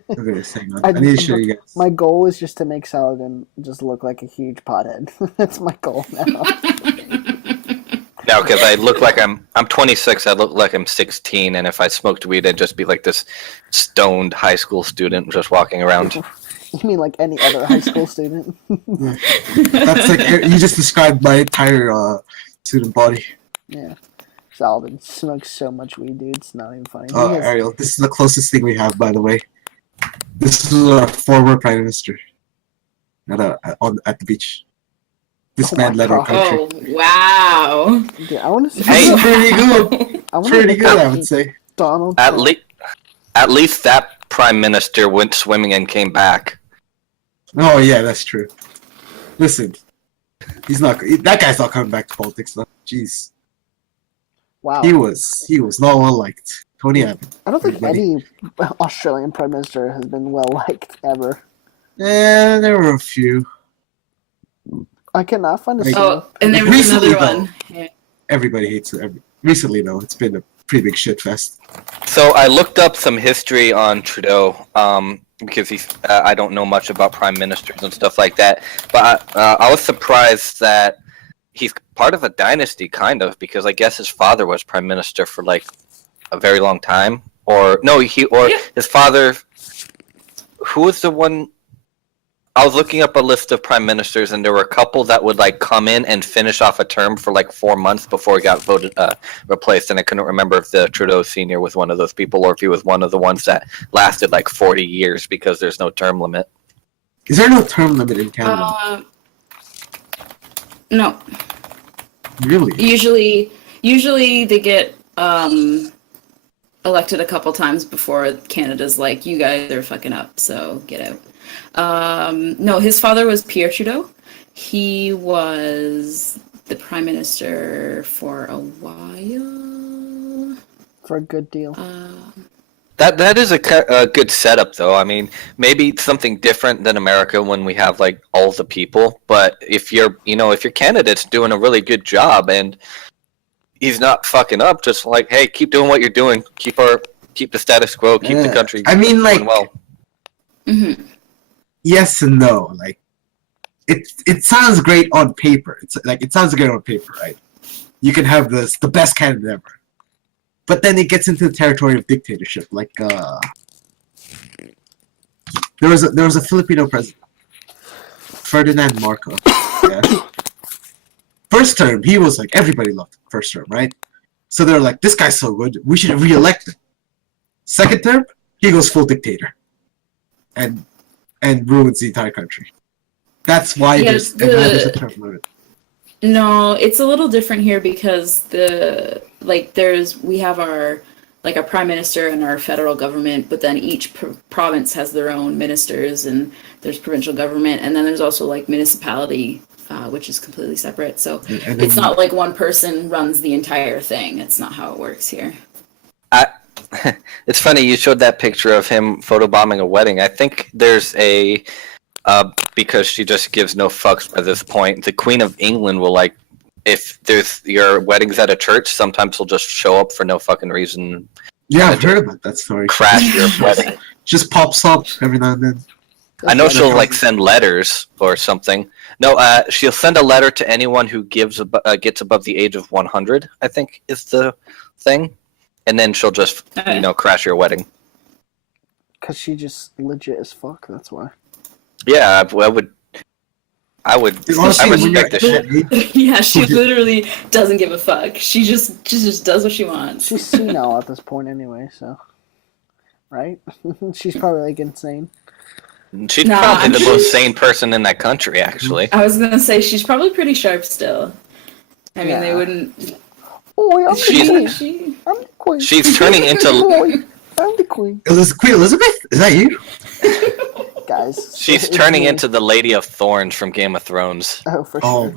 Okay, hang on. I need to show you guys. My goal is just to make Saladan just look like a huge pothead. That's my goal now. No, because I look like I'm 26. I look like I'm 16, and if I smoked weed, I'd just be like this stoned high school student just walking around. You mean like any other high school student? That's like you just described my entire student body. Yeah. Saladan smokes so much weed, dude. It's not even funny. Oh, He has- Ariel, this is the closest thing we have, by the way. This is a former prime minister at the beach. This Oh man my led our God. country. Oh, wow. Dude, I want to see. Hey. Pretty good. I wanna Pretty look good, I at would say. Donald At Trump. least, that prime minister went swimming and came back. Oh yeah, that's true. Listen, that guy's not coming back to politics though. Jeez, Wow. he was not well liked. Tony Abbott. I don't think Everybody. any Australian prime minister has been well liked ever. There were a few. I cannot find a Like- single. Oh, and there was Recently, another though. one. Yeah. Everybody hates it. Recently though, it's been a pretty big shit fest. So I looked up some history on Trudeau, because I don't know much about prime ministers and stuff like that. But I was surprised that he's part of a dynasty, kind of, because I guess his father was prime minister for like a very long time. Or no, Yeah. his father. Who was the one? I was looking up a list of prime ministers, and there were a couple that would like come in and finish off a term for like 4 months before he got replaced. And I couldn't remember if the Trudeau Senior was one of those people, or if he was one of the ones that lasted like 40 years because there's no term limit. Is there no term limit in Canada? No. Really? Usually they get elected a couple times before Canada's like, you guys are fucking up, so get out. No, his father was Pierre Trudeau. He was the prime minister for a while. For a good deal. That is a good setup, though. I mean, maybe it's something different than America when we have like all the people. But if your candidate's doing a really good job and he's not fucking up, just like, hey, keep doing what you're doing, keep the status quo, keep the country. I mean, like, going well. Mm-hmm. yes and no. Like, it sounds great on paper. It sounds great on paper, right? You can have the best candidate ever. But then it gets into the territory of dictatorship. Like, there was a Filipino president, Ferdinand Marcos. Yeah. First term, he was like, everybody loved him. First term, right? So they're like, this guy's so good, we should re-elect him. Second term, he goes full dictator, and ruins the entire country. That's why Yeah, there's a term limit. No, it's a little different here because we have our prime minister and our federal government, but then each province has their own ministers, and there's provincial government, and then there's also like municipality, which is completely separate. So And it's then- not like one person runs the entire thing. It's not how it works here. It's funny you showed that picture of him photobombing a wedding. I think there's a because she just gives no fucks by this point. The Queen of England will like, if there's your wedding's at a church, sometimes she'll just show up for no fucking reason, Yeah, I've heard about that story. crash your wedding. Just pops up every now and then. I know she'll like send letters or something. No, she'll send a letter to anyone who gets above the age of 100. I think is the thing, and then she'll just crash your wedding. Because she just legit as fuck, that's why. Yeah, I would. I would. Dude, I honestly, when you're respect this at shit. that age, Yeah, she literally doesn't give a fuck. She just does what she wants. She's senile at this point anyway, so. Right? She's probably like insane. She's Nah, probably I'm the sure- most sane person in that country, actually. I was gonna say she's probably pretty sharp still. I mean, they Yeah. wouldn't. Oh, I'm the She's- queen. I'm the queen. She's turning into. Boy, I'm the queen. Queen Elizabeth, is that you? Guys. She's it's turning me. into the Lady of Thorns from Game of Thrones. Oh, for Oh,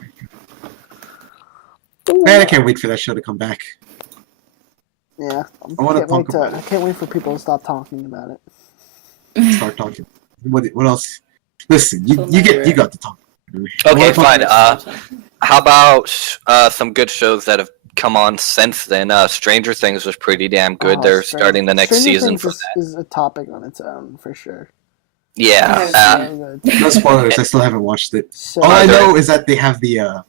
sure. man, I can't wait for that show to come back. Yeah. I wanna Can't talk wait about I it. can't wait for people to stop talking about it. Start talking. What else? Listen, you got to talk. Okay, I wanna fine. talk- How about some good shows that have come on since then? Stranger Things was pretty damn good. Oh, They're starting the next Stranger season Things for is a topic on its own, for sure. yeah. So good. No spoilers. I still haven't watched it. So All I good. know is that they have the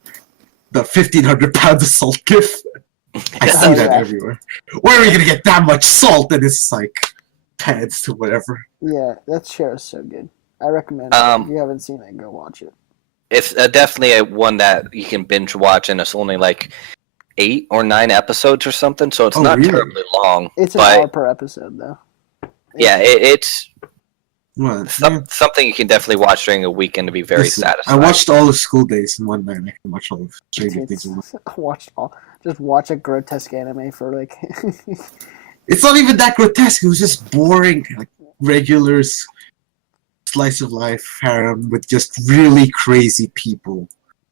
1,500 pound of salt gif. I see Oh, that yeah. everywhere. Where are we gonna get that much salt? And it's like pads to whatever. Yeah, that show is so good. I recommend it. If you haven't seen it, go watch it. It's definitely a one that you can binge watch, and it's only like 8 or 9 episodes or something, so it's Oh, not really? terribly long. It's an but hour per episode, though. yeah, it's Well, something you can definitely watch during a weekend to be very listen, satisfying. I watched all of School Days in one night. I can watch all of Stranger Things in one. Just watch a grotesque anime for like. It's not even that grotesque. It was just boring, like regular slice of life harem with just really crazy people.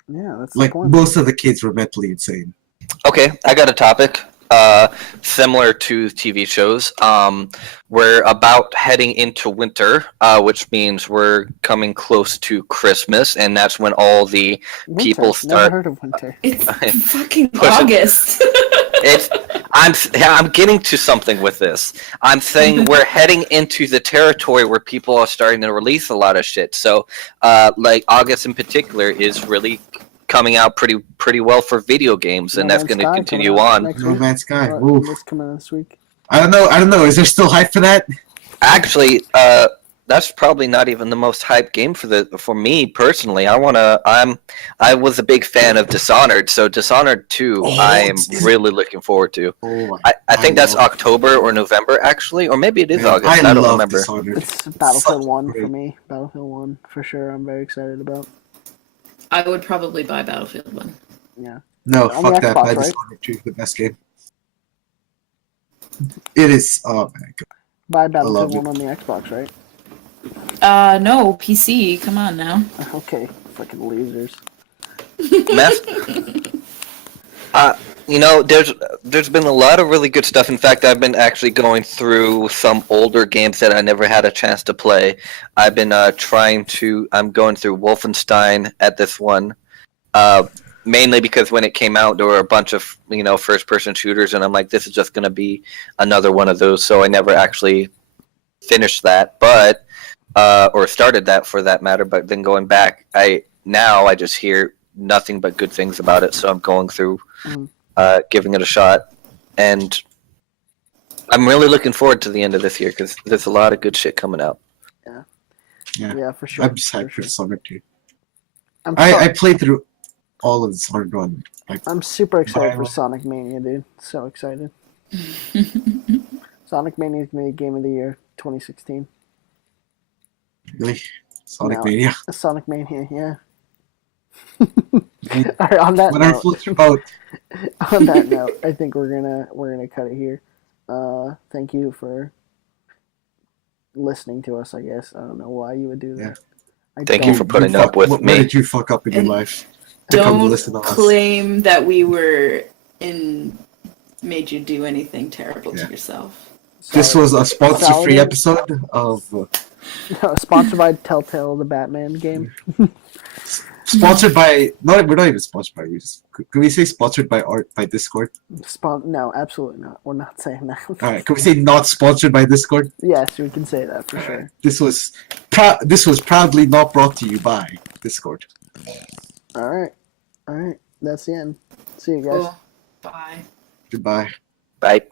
Yeah, that's Like the point. most of the kids were mentally insane. Okay, I got a topic similar to TV shows. We're about heading into winter, which means we're coming close to Christmas, and that's when all the Winter. people Never start. heard of winter. It's fucking Push it. August. I'm getting to something with this. I'm saying we're heading into the territory where people are starting to release a lot of shit. So, like August in particular is really coming out pretty well for video games, and No that's Man's going to Sky continue coming out on. next No week. Man's Sky. Or Oof. It's coming out this week. I don't know. Is there still hype for that? Actually, that's probably not even the most hyped game for me personally. I was a big fan of Dishonored, so Dishonored 2 Oh, I am it's- really looking forward to. Oh, I think that's love- October or November actually, or maybe it is Man, August. I don't love remember. Dishonored. It's Battlefield Such 1 great- for me. Battlefield 1 for sure. I'm very excited about. I would probably buy Battlefield 1. Yeah. No, On fuck the that. Xbox, I right? Dishonored 2 is the best game. It is. Oh my god. Buy Battlefield love 1 on the Xbox, right? No, PC. Come on now. Okay, fucking losers. Meth. There's been a lot of really good stuff. In fact, I've been actually going through some older games that I never had a chance to play. I've been I'm going through Wolfenstein at this one, mainly because when it came out, there were a bunch of first-person shooters, and I'm like, this is just going to be another one of those. So I never actually finished that, or started that for that matter. But then going back, I just hear nothing but good things about it, so I'm going through giving it a shot, and I'm really looking forward to the end of this year because there's a lot of good shit coming out. Yeah, for sure. I'm just hyped for for Dishonored 2. I'm, I played through all of Dishonored 1. Like, I'm super excited for Bible. Sonic Mania, dude. So excited. Sonic Mania is going to be Game of the Year 2016. really? Sonic No. Mania. Sonic Mania, yeah. And All right, on that whatever note, floats your boat. on that note, I think we're gonna cut it here. Thank you for listening to us. I guess I don't know why you would do that. I Thank don't. you for putting You up with Where me. did you fuck up in your And life? To come Don't listen to us. claim that we made you do anything terrible Yeah. to yourself. This Sorry. was a sponsor-free Saladan. episode of Sponsored by Telltale, the Batman game. sponsored by. No, we're not even sponsored by. Can we say sponsored by Discord? No, absolutely not. We're not saying that. All right. Can we say not sponsored by Discord? Yes, we can say that for sure. This was proudly not brought to you by Discord. All right. That's the end. See you guys. Cool. Bye. Goodbye. Bye.